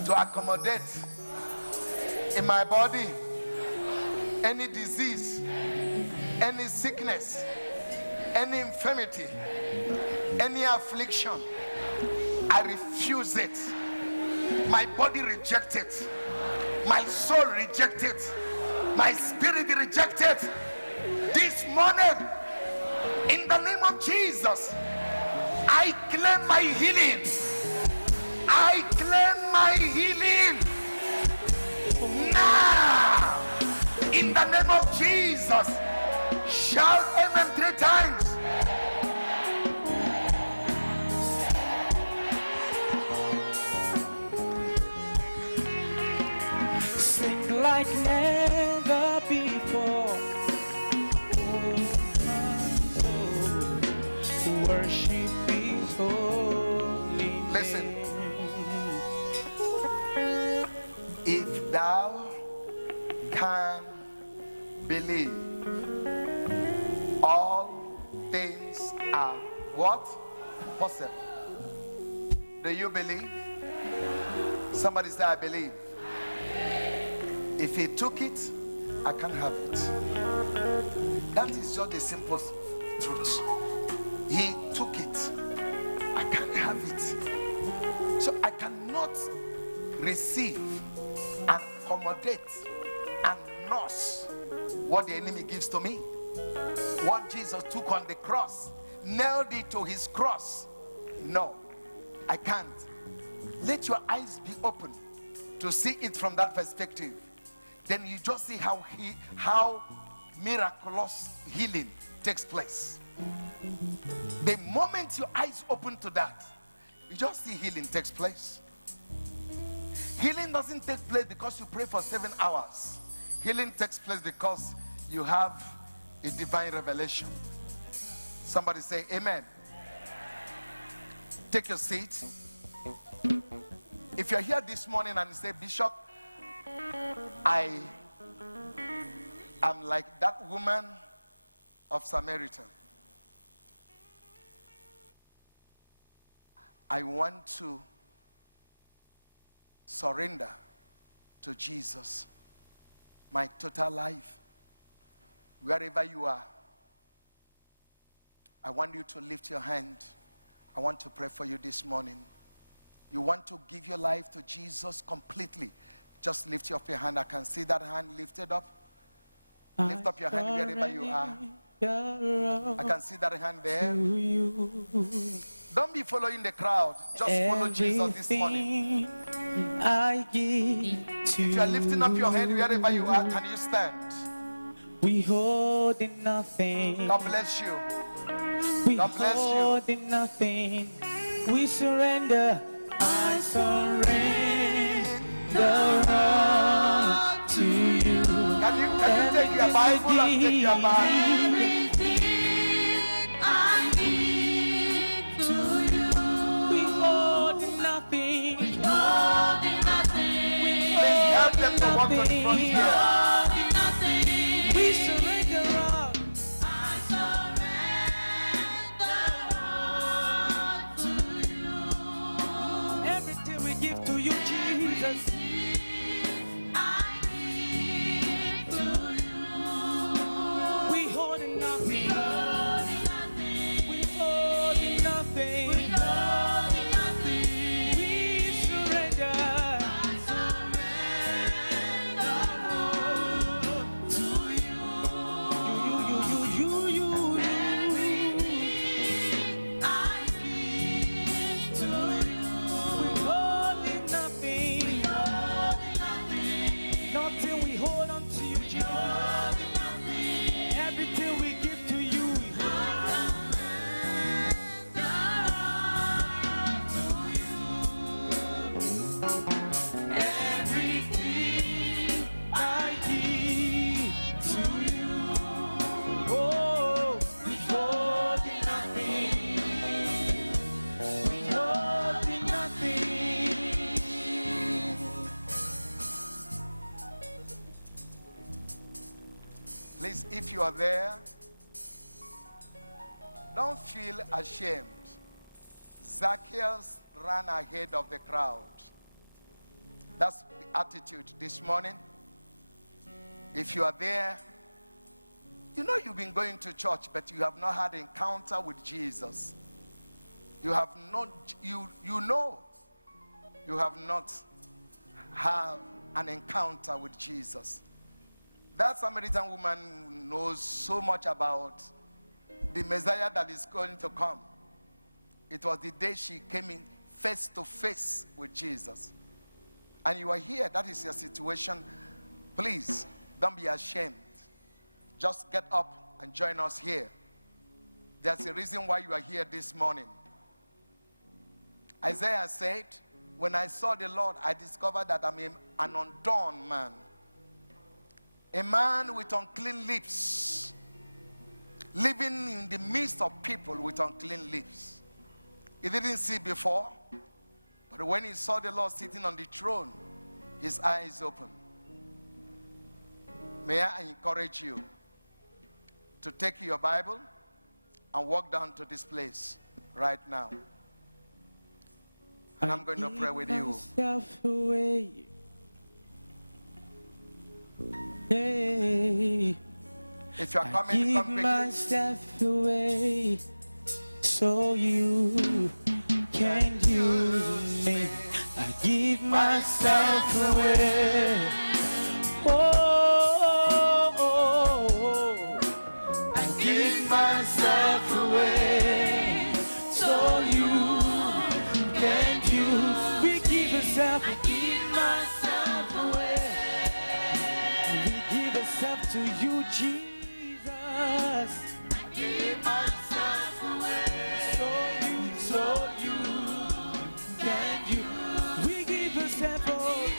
to accommodate in my body any disease, any sickness, any infirmity, any affliction. I refuse it. My body rejects it. My soul rejects it. My spirit rejects it. This morning, in the name of Jesus, I claim my healing. I claim my healing now. In the name of Jesus. Shout amen 3 times. Sing like never before. Oh, my soul, worship His holy name. Listen. If thou can believe, all things are what? Possible. Do you believe? Somebody say, I believe. If he took it, I can have it. That is just the simple truth. He took it. I can't have it. So I cannot receive and accommodate and nurse what the enemy gives to me. What Jesus took on the cross, nailed it to his cross. No, I can't. Let your eyes be open to see it from that perspective. Then you just see how miraculous healing takes place. The moment your eyes open to that, you just see healing takes place. Healing doesn't take place because you pray for 7 hours. Healing takes place because you have a divine revelation. Somebody say amen. Take your seat. If you're here this morning and you say, Bishop, I am like that woman of Samaritan. I want to surrender to Jesus my total life. Wherever you are, I want you to lift your hand. I want to pray for you this morning. You want to give your life to Jesus completely. Just lift up your hand. I can see that hand lifted up. Lift up your hand wherever you are. I can see that hand there. Don't be following the crowd. Just follow Jesus this morning. I give to If you are lifting up your hand wherever you are, can you stand? we hold in nothing. God bless you. We God bless you. hold in nothing. We surrender. I surrender all to you. Can you take your Bible and take your Bible? Everything I give to you. We hold in nothing. We hold in nothing. Please help them to walk to the front here. We surrender all. I surrender all to you. Everything we give to you, Jesus. I give to you. We hold in nothing. We hold in nothing. We hold in nothing. We hold in nothing. We surrender. I surrender all to you. You. Everything I give to you. We hold in nothing. We hold in nothing. Nothing we hold on to you, Jesus. Hold in nothing. Everything we give to you. We hold. Everything I give to you. Oh, we hold in nothing. We hold in nothing. Please, if you are there, don't feel ashamed. Zacchaeus ran ahead of the crowd. That's the attitude this morning. If you are there, you know you've been going to church, but you have not had an encounter with Jesus. You have not, you know, you have not had an encounter with Jesus. That Samaritan woman knows so much about the Messiah that is going to come. It was the day she came in face to face with Jesus. And you are here, that is your situation. Please, don't be ashamed. Just get up and join us here. There's a reason why you are here this morning. Isaiah said, when I saw the Lord, I discovered that I'm an undone man. A man with unclean lips, living in the midst of people with unclean lips. He didn't see before, but when he saw the Lord sitting on the throne, his eyes opened. May I encourage you? to take your Bible and walk down to this place right now. And I'm going to pray with you. Myself away. Hey, If you're I coming, give come quickly. myself away so you can use me. I give myself away. Oh, I give myself away so you can use. We give ourselves. I give myself away. We give ourselves to you, Jesus. I give myself away so you can you. We give ourselves away.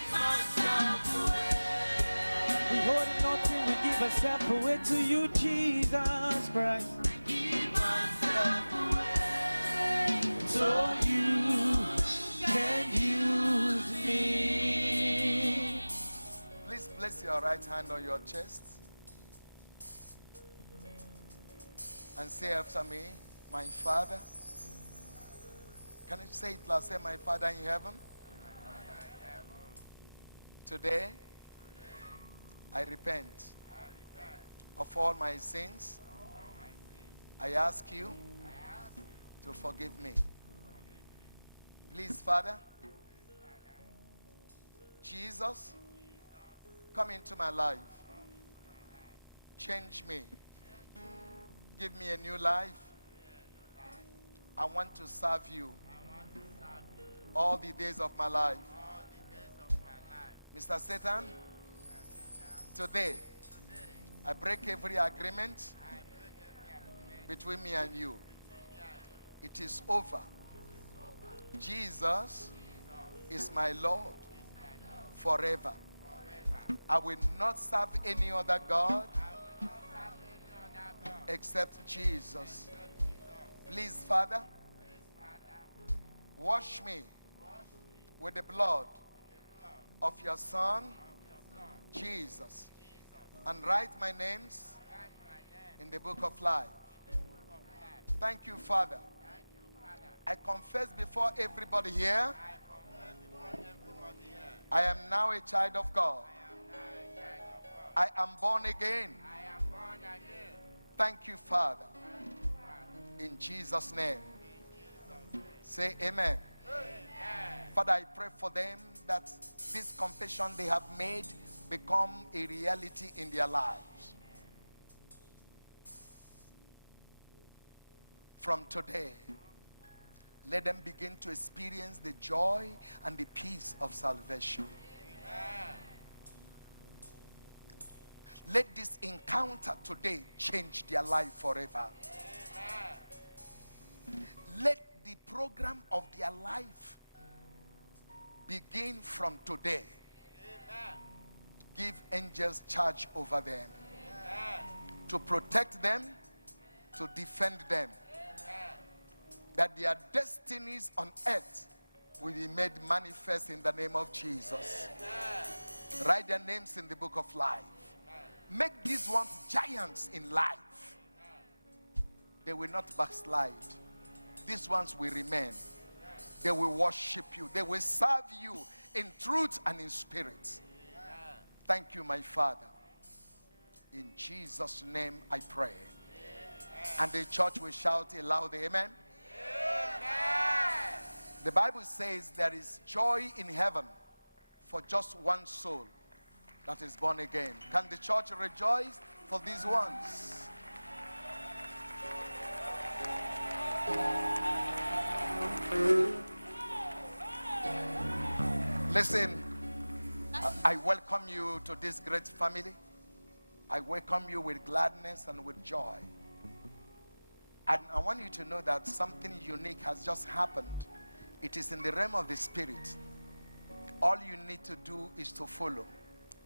We hold nothing. We give ourselves away to you, Jesus Christ. I give myself away so you can use me. Please place your right hand on your chest and say after me, my Father. Can you say it loud? Say, my Father in heaven. Today, I repent of all my sins. I ask you to forgive me. Please, Father, Jesus, come into my life. Change me. Give me a new life. I want to serve you all the days of my life. Mr. Satan, today I break every agreement between me and you. It is over. Jesus is my Lord forever. I will not serve any other God except Jesus. Please, Father, wash me with the blood of your Son, Jesus, and write my names in the book of life. Thank you, Father. I confess before everybody here, I am now a child of God. I am born again. Thank you, Father. In Jesus' name. Say amen. Father, I pray for them that this confession they have made become a reality in their lives. From today, let them begin to experience the joy and the peace of salvation. Let this encounter today change their life forever. Let the program of their life begin from today. Give angels charge over them, to protect them, to defend them, that their destinies on earth will be made manifest in the name of Jesus. Write their names in the book of life. Make these ones giants in life. They will not backslide. These ones will remain. They will worship you. They will serve you in truth and in spirit. Thank you, my Father. In Jesus' name I pray. And the church will shout a loud amen. The Bible says there is joy in heaven for just one soul that is born again. Can the church rejoice for these ones? Listen, I welcome you to this great family. I welcome you with gladness and with joy. And I want you to know that something unique has just happened. It is in the realm of the spirit. All you need to do is to follow.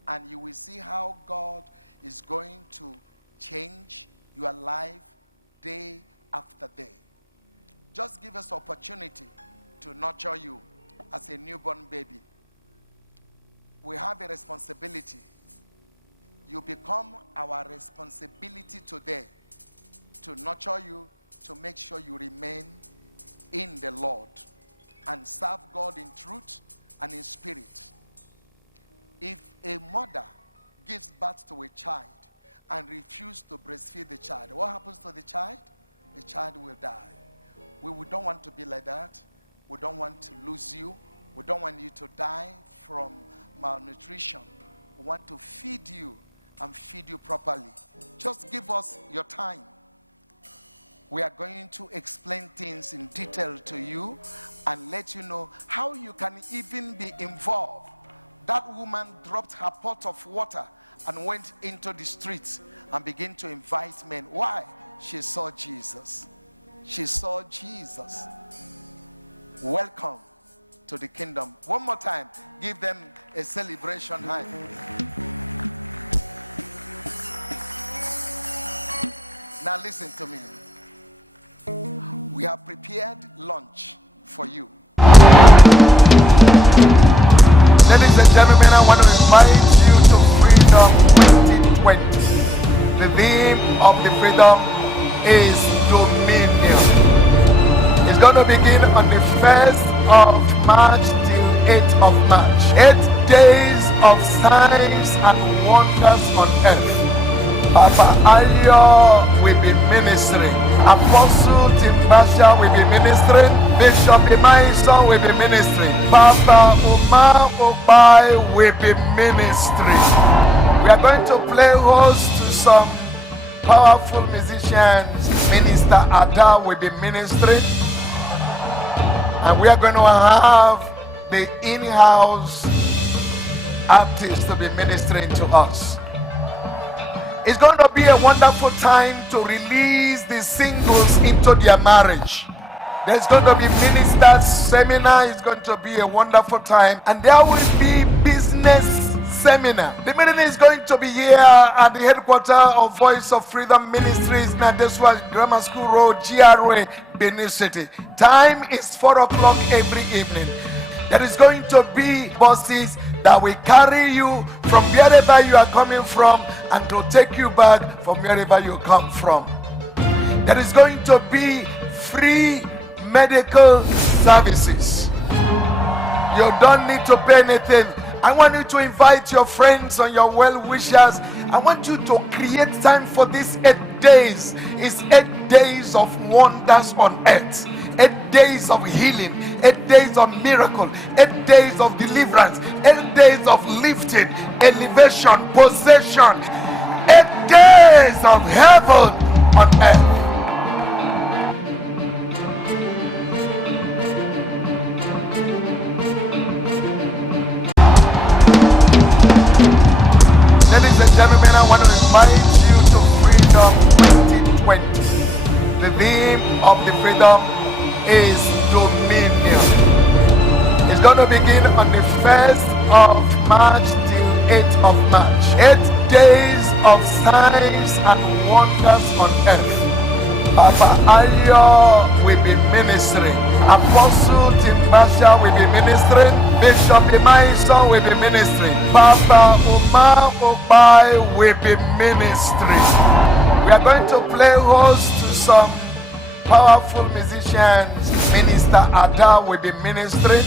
And you will see how God is going to change your life day after day. Just give us opportunity to nurture you as a newborn baby. We have a responsibility. You become our responsibility today to nurture you, to make sure you remain in the Lord and serve God in truth and in spirit. If a mother gives birth to a child and refuses to breastfeed the child, what happens to the child? The child will die. We don't want to be like that. We don't want to lose you. We don't want you to die from malnutrition. We want to feed you and feed you properly. Just give us your time. We are going to explain things in detail to you and let you know how you can even be involved. That woman dropped her pot of water and went into the streets and began to invite men. Why? She saw Jesus. She saw Jesus. Welcome to the kingdom. One more time, give them a celebration hand. Now listen to me. We have prepared lunch for you. Ladies and gentlemen, I want to invite you to Freedom 2020. The theme of the freedom is dominion. It's going to begin on the 1st of March till 8th of March. 8 days of signs and wonders on earth. Papa Ayo will be ministering. Apostle Tim Basha will be ministering. Bishop Emaiso will be ministering. Pastor Umar Obai will be ministering. We are going to play host to some powerful musicians. Minister Ada will be ministering. And we are going to have the in-house artists to be ministering to us. It's going to be a wonderful time to release the singles into their marriage. There's going to be ministers' seminar. It's going to be a wonderful time. And there will be business seminar. The meeting is going to be here at the headquarters of Voice of Freedom Ministries, Nadeswa Grammar School Road, GRA, Benin City. Time is 4 o'clock every evening. There is going to be buses that will carry you from wherever you are coming from and to take you back from wherever you come from. There is going to be free medical services. You don't need to pay anything. I want you to invite your friends and your well-wishers. I want you to create time for these 8 days. It's 8 days of wonders on earth. 8 days of healing, 8 days of miracle, 8 days of deliverance, 8 days of lifting, elevation, possession, 8 days of heaven on earth. Ladies and gentlemen, I want to invite you to Freedom 2020. The theme of the freedom is dominion. It's going to begin on the 1st of March till 8th of March. 8 days of signs and wonders on earth. Papa Ayo will be ministering. Apostle Tim Basha will be ministering. Bishop Emaiso will be ministering. Pastor Umar Obai will be ministering. We are going to play host to some powerful musicians. Minister Ada will be ministering.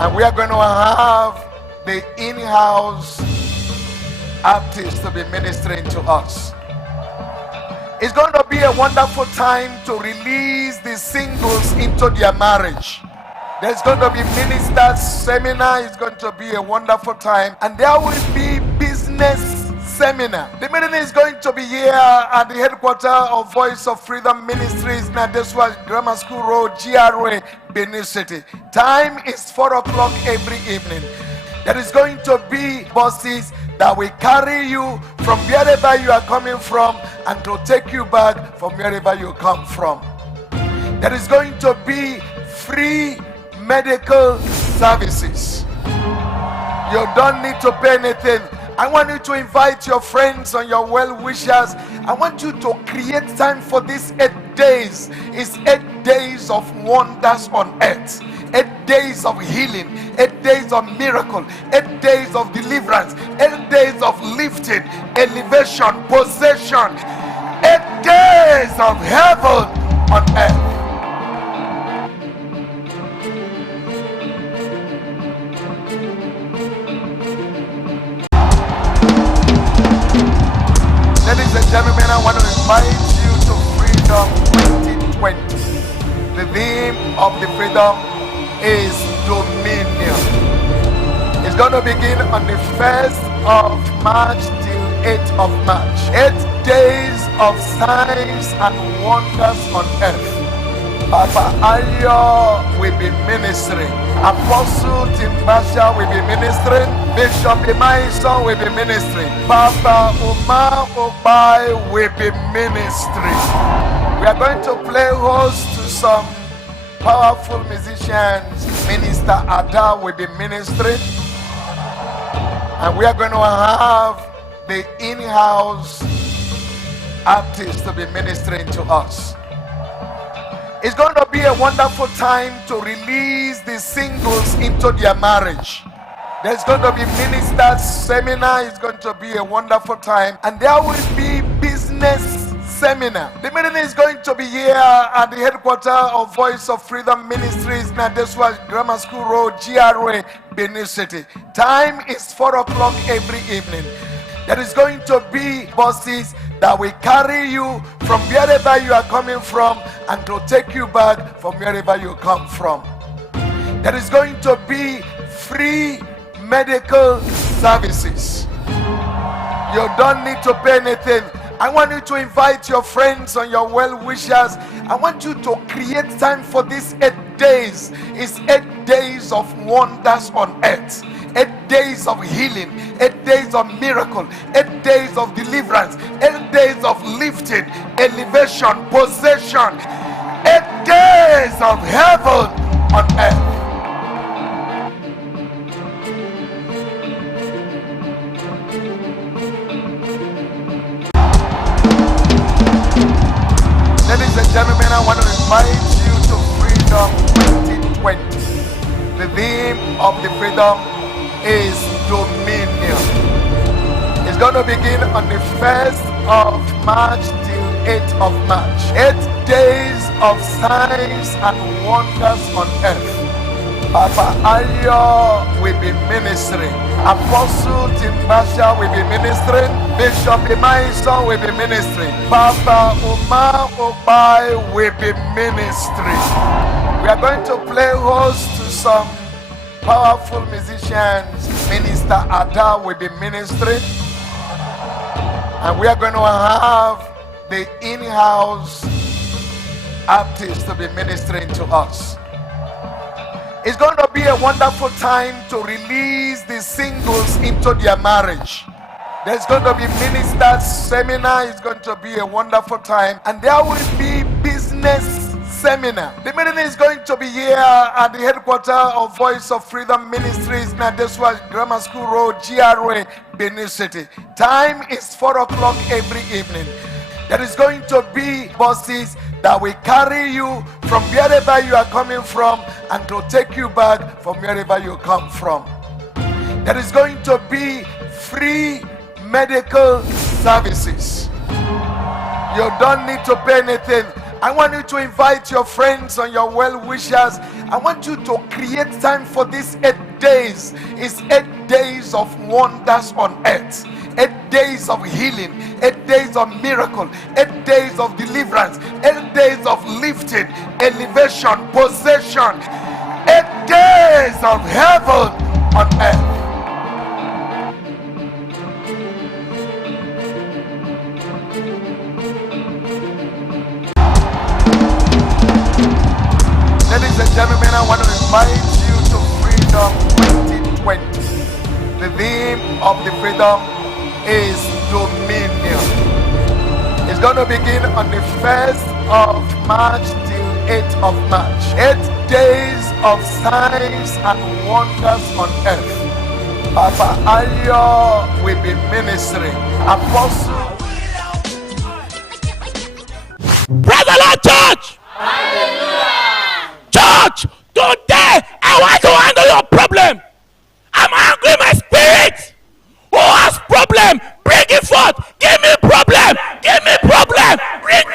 And we are going to have the in-house artists to be ministering to us. It's going to be a wonderful time to release the singles into their marriage. There's going to be ministers' seminar. It's going to be a wonderful time. And there will be business seminar. The meeting is going to be here at the headquarters of Voice of Freedom Ministries, Nadeswa Grammar School Road, GRA, Benin City. Time is 4 o'clock every evening. There is going to be buses that will carry you from wherever you are coming from and to take you back from wherever you come from. There is going to be free medical services. You don't need to pay anything. I want you to invite your friends and your well-wishers. I want you to create time for these 8 days. It's 8 days of wonders on earth. 8 days of healing, 8 days of miracle, 8 days of deliverance, 8 days of lifting, elevation, possession, 8 days of heaven on earth. Ladies and gentlemen, I want to invite you to Freedom 2020. The theme of the freedom is dominion. It's going to begin on the 1st of March till 8th of March. 8 days of signs and wonders on earth. Papa Ayo will be ministering. Apostle Timbasha will be ministering. Bishop Emmaison will be ministering. Papa Umar Obai will be ministering. We are going to play host to some powerful musicians. Minister Ada will be ministering. And we are going to have the in-house artists to be ministering to us. It's going to be a wonderful time to release the singles into their marriage. There's going to be ministers' seminar. It's going to be a wonderful time. And there will be business seminar. The meeting is going to be here at the headquarters of Voice of Freedom Ministries, Nadeswa Grammar School Road, GRA, Benin City. Time is 4 o'clock every evening. There is going to be buses that will carry you from wherever you are coming from and to take you back from wherever you come from. There is going to be free medical services. You don't need to pay anything. I want you to invite your friends and your well-wishers. I want you to create time for these 8 days. It's 8 days of wonders on earth. 8 days of healing, 8 days of miracle, 8 days of deliverance, 8 days of lifting, elevation, possession, 8 days of heaven on earth. Ladies and gentlemen, I want to invite you to Freedom 2020. The theme of the freedom is dominion. It's going to begin on the 1st of March till 8th of March. 8 days of signs and wonders on earth. Papa Ayo will be ministering. Apostle Timbasha will be ministering. Bishop Emmaison will be ministering. Papa Umar Obai will be ministering. We are going to play host to some powerful musicians. Minister Ada will be ministering. And we are going to have the in-house artists to be ministering to us. It's going to be a wonderful time to release the singles into their marriage. There's going to be ministers' seminar. It's going to be a wonderful time. And there will be business seminar. The meeting is going to be here at the headquarters of Voice of Freedom Ministries, Nadeswa Grammar School Road, GRA, Benin City. Time is 4 o'clock every evening. There is going to be buses that will carry you from wherever you are coming from and to take you back from wherever you come from. There is going to be free medical services. You don't need to pay anything. I want you to invite your friends and your well-wishers. I want you to create time for these 8 days. It's 8 days of wonders on earth. 8 days of healing, 8 days of miracle, 8 days of deliverance, 8 days of lifting, elevation, possession, 8 days of heaven on earth. Ladies and gentlemen, I want to invite you to Freedom 2020. The theme of the freedom is dominion. It's going to begin on the 1st of March till 8th of March. 8 days of signs and wonders on earth. Papa Ayo will be ministering. Apostle. Praise the Lord, church! Church, today I want to handle your problem. I'm angry in my spirit. Who has problem? Bring it forth. Give me problem. Give me problem. Bring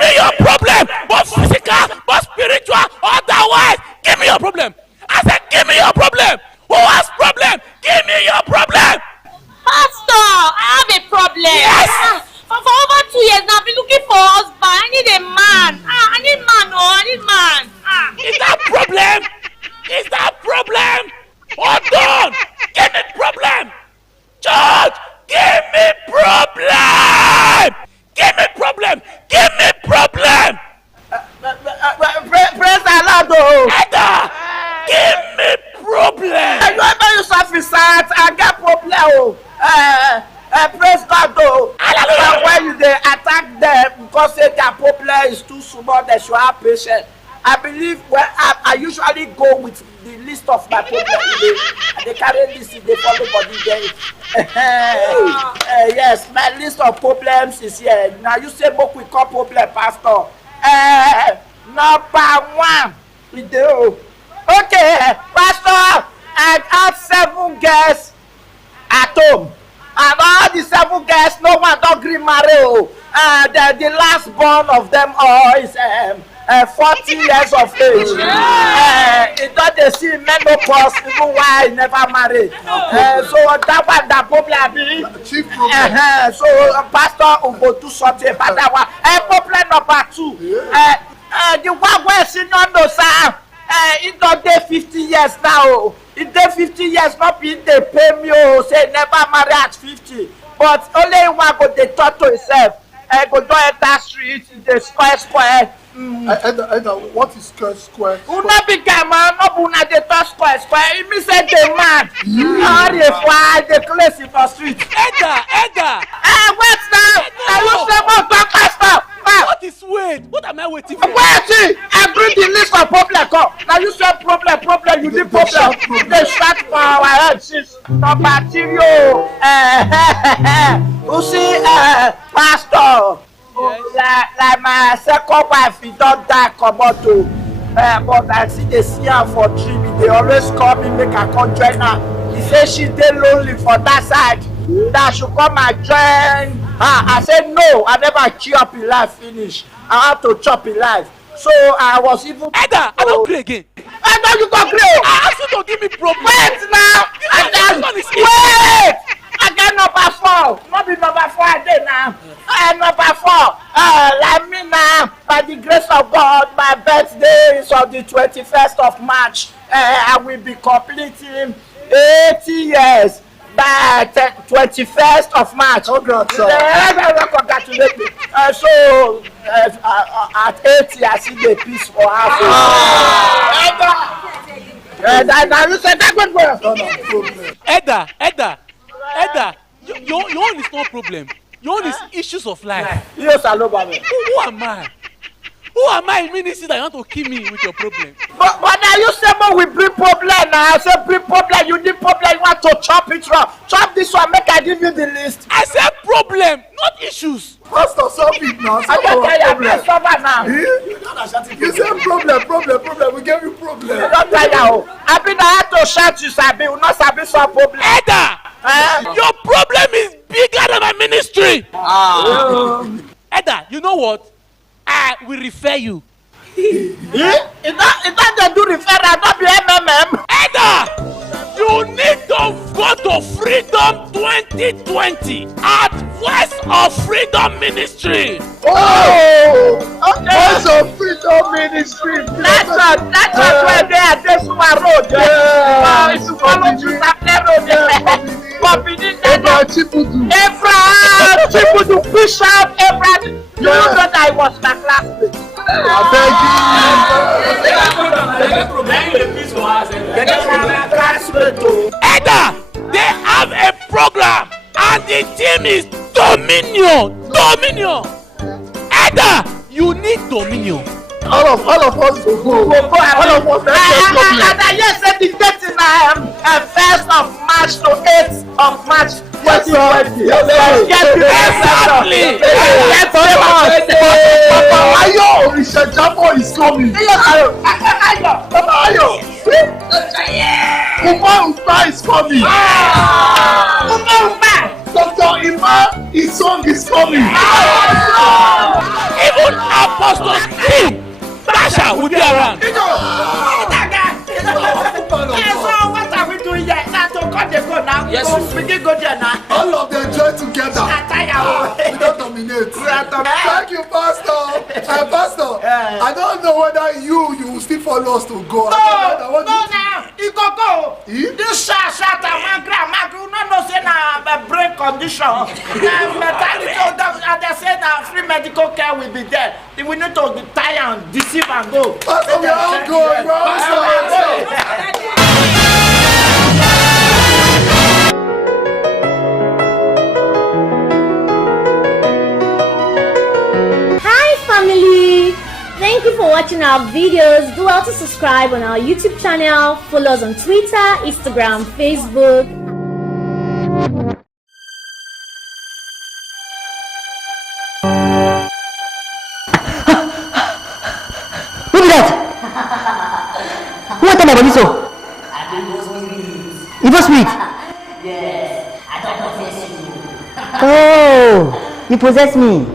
Yes. For over 2 years now, I've been looking for a husband. I need a man. I need man. Oh, I need man. Is that problem? Is that problem? Hold on. Give me problem. Church, give me problem. Give me problem. Give me problem. Praise the Lord, oh. Edda, give me problem. You ever use officer? I get problem, oh. Praise God, oh. Hallelujah. When you they attack them because their problem is too small, they should have patience. I believe I usually go with the list of my problems. They carry list, they follow body there. Yes, my list of problems is here. Now you say book we call problem, Pastor. Number one, we do. Okay, Pastor, I have 7 girls at home. And all the 7 girls, no one don't agree marry. The last born of them all is 40 years of age. It don't see menopause even while he never married. So that one the problem be. Chief problem. So Pastor will go do something about that one. Problem number 2. The one where senior no sir. It don't dey 50 years now. It dey 50 years not being they pay me say never marry at 50. But only one go dey talk to himself. Go do enter street, the square. Edda, what is square? Una big guy man, no una dey talk square. It means say they mad. How they fly, they close in the street. Edda. Wait now. I will say more talk Pastor. What is wait? What am I waiting for? Wait, I bring the list of problem come. Now you say problem, you need problem. They start for our head since number 3. You see, Pastor, like my second wife, he don't die Komodo. But I see they see her for dream. They always call me, make her come join her. He say she dey lonely for that side. That should come and join. I said no, I never chew up in life finish. I have to chop in life. So I was even. Edda, I don't play again. I know you go play. I asked you to give me problem. Wait now. Wait. I got number 4. Not be number 4 again now. Number 4. Like me now, by the grace of God, my birthday is on the 21st of March. I will be completing 80 years. By 21st of March. Congratulate me. So at 80, I see the peace for us. Now you said that good word. Edda, your own is no problem. Your own is issues of life. Yes, I love me. Who am I? Who am I in ministry that you want to kill me with your problem? But now you say more we bring problem now. I say bring problem, you need problem, you want to chop it wrong. Chop this one, make I give you the list. I said problem, not issues. Pastor, solve it now. I don't tell you, problem now. You said problem. We gave you problem. I don't tell you. I been I had to shout you, Sabi. You not Sabi solve problem. Edda, your problem is bigger than my ministry. Edda, you know what? I will refer you. It's not they do referral, not be MMM. Edda, you need to go to Freedom 2020 at Voice of Freedom Ministry. Oh, Okay. Voice of Freedom Ministry. That's where they are. This one road. If you follow to Sapler Road, Chigbundu. Abraham, Chigbundu, Bishop, Abraham. You know that I was my classmate. Edda, they have a program and the theme is Dominion. Edda, you need dominion. All of us will go. All of us. And I just said the date in 1st of March to 8th of March 2020. Exactly. Papa Ayo Orishajamo is coming. Papa Ayo. Uma is coming. Dr. Ima, his song is coming. Even Apostle Steve Basha will be around. So what are we doing here? Now to cut the go now. Yes. We can go there now. All of them join together. I tire terminate. Thank you, Pastor. Pastor, I don't know whether you will still follow us to go. No, now. You go. This shot, my grandma, you not say now a break condition. They say that free medical care will be there. We need to tie and deceive and go. Pastor, we are all going. We are all going. Thank you for watching our videos. Do well to subscribe on our YouTube channel. Follow us on Twitter, Instagram, Facebook. Who did that? Who was talking about so? Evil spirit? Yes, I don't possess you. Oh, you possess me.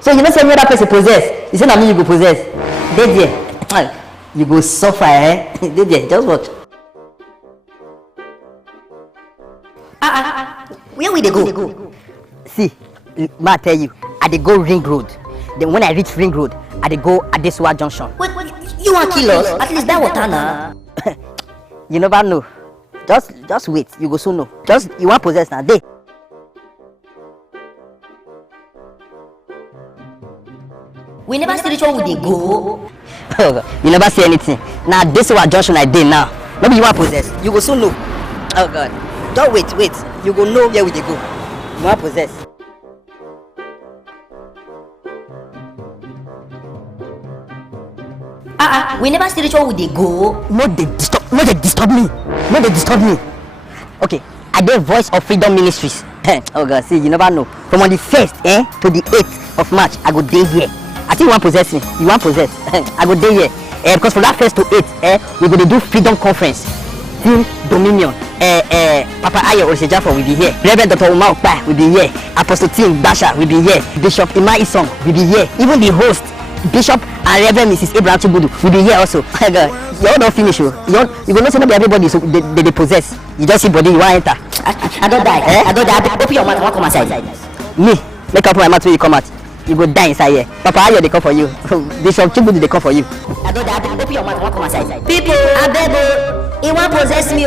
So you know say any other person possess. You say na me you go possess. Dey there. You go suffer, eh? Dey there, just watch. Where we dey go? See, ma tell you, I dey go Ring Road. Then when I reach Ring Road, I dey go Adesuwa Junction. Wait, you want kill us? At least that water now. You never know. Just wait, you go soon know. Just you want possess now, dey. We never see which one we dey go. You never see anything. Now this is what junction I did now. Maybe you want possess. You go soon know. Oh God. Don't wait. You go know where we dey go. You want possess. We never see which one we dey go. No they disturb me. Okay, I did Voice of Freedom Ministries. Oh God, see, you never know. From on the 1st to the 8th of March, I go day here. I think you want possess me. You want possess. I go day here. Because from that 1st to 8th, we're going to do Freedom Conference. Team Dominion. Papa Ayo Osejafo will be here. Reverend Dr. Umar Okpa will be here. Apostle Tim Dasha will be here. Bishop Ima Isong will be here. Even the host, Bishop and Reverend Mrs. Abraham Chigbundu will be here also. You all don't finish. You go not say not everybody so they possess. You just see body, you want enter. I don't die. I don't die. Open your mouth. I want come outside. Me, make up my mouth when you come out. You go die inside here. Papa Ayo they come for you. Bishop Chigbundu they come for you. I don't die. Open your mouth. I want come outside. People, I beg you. He want possess me.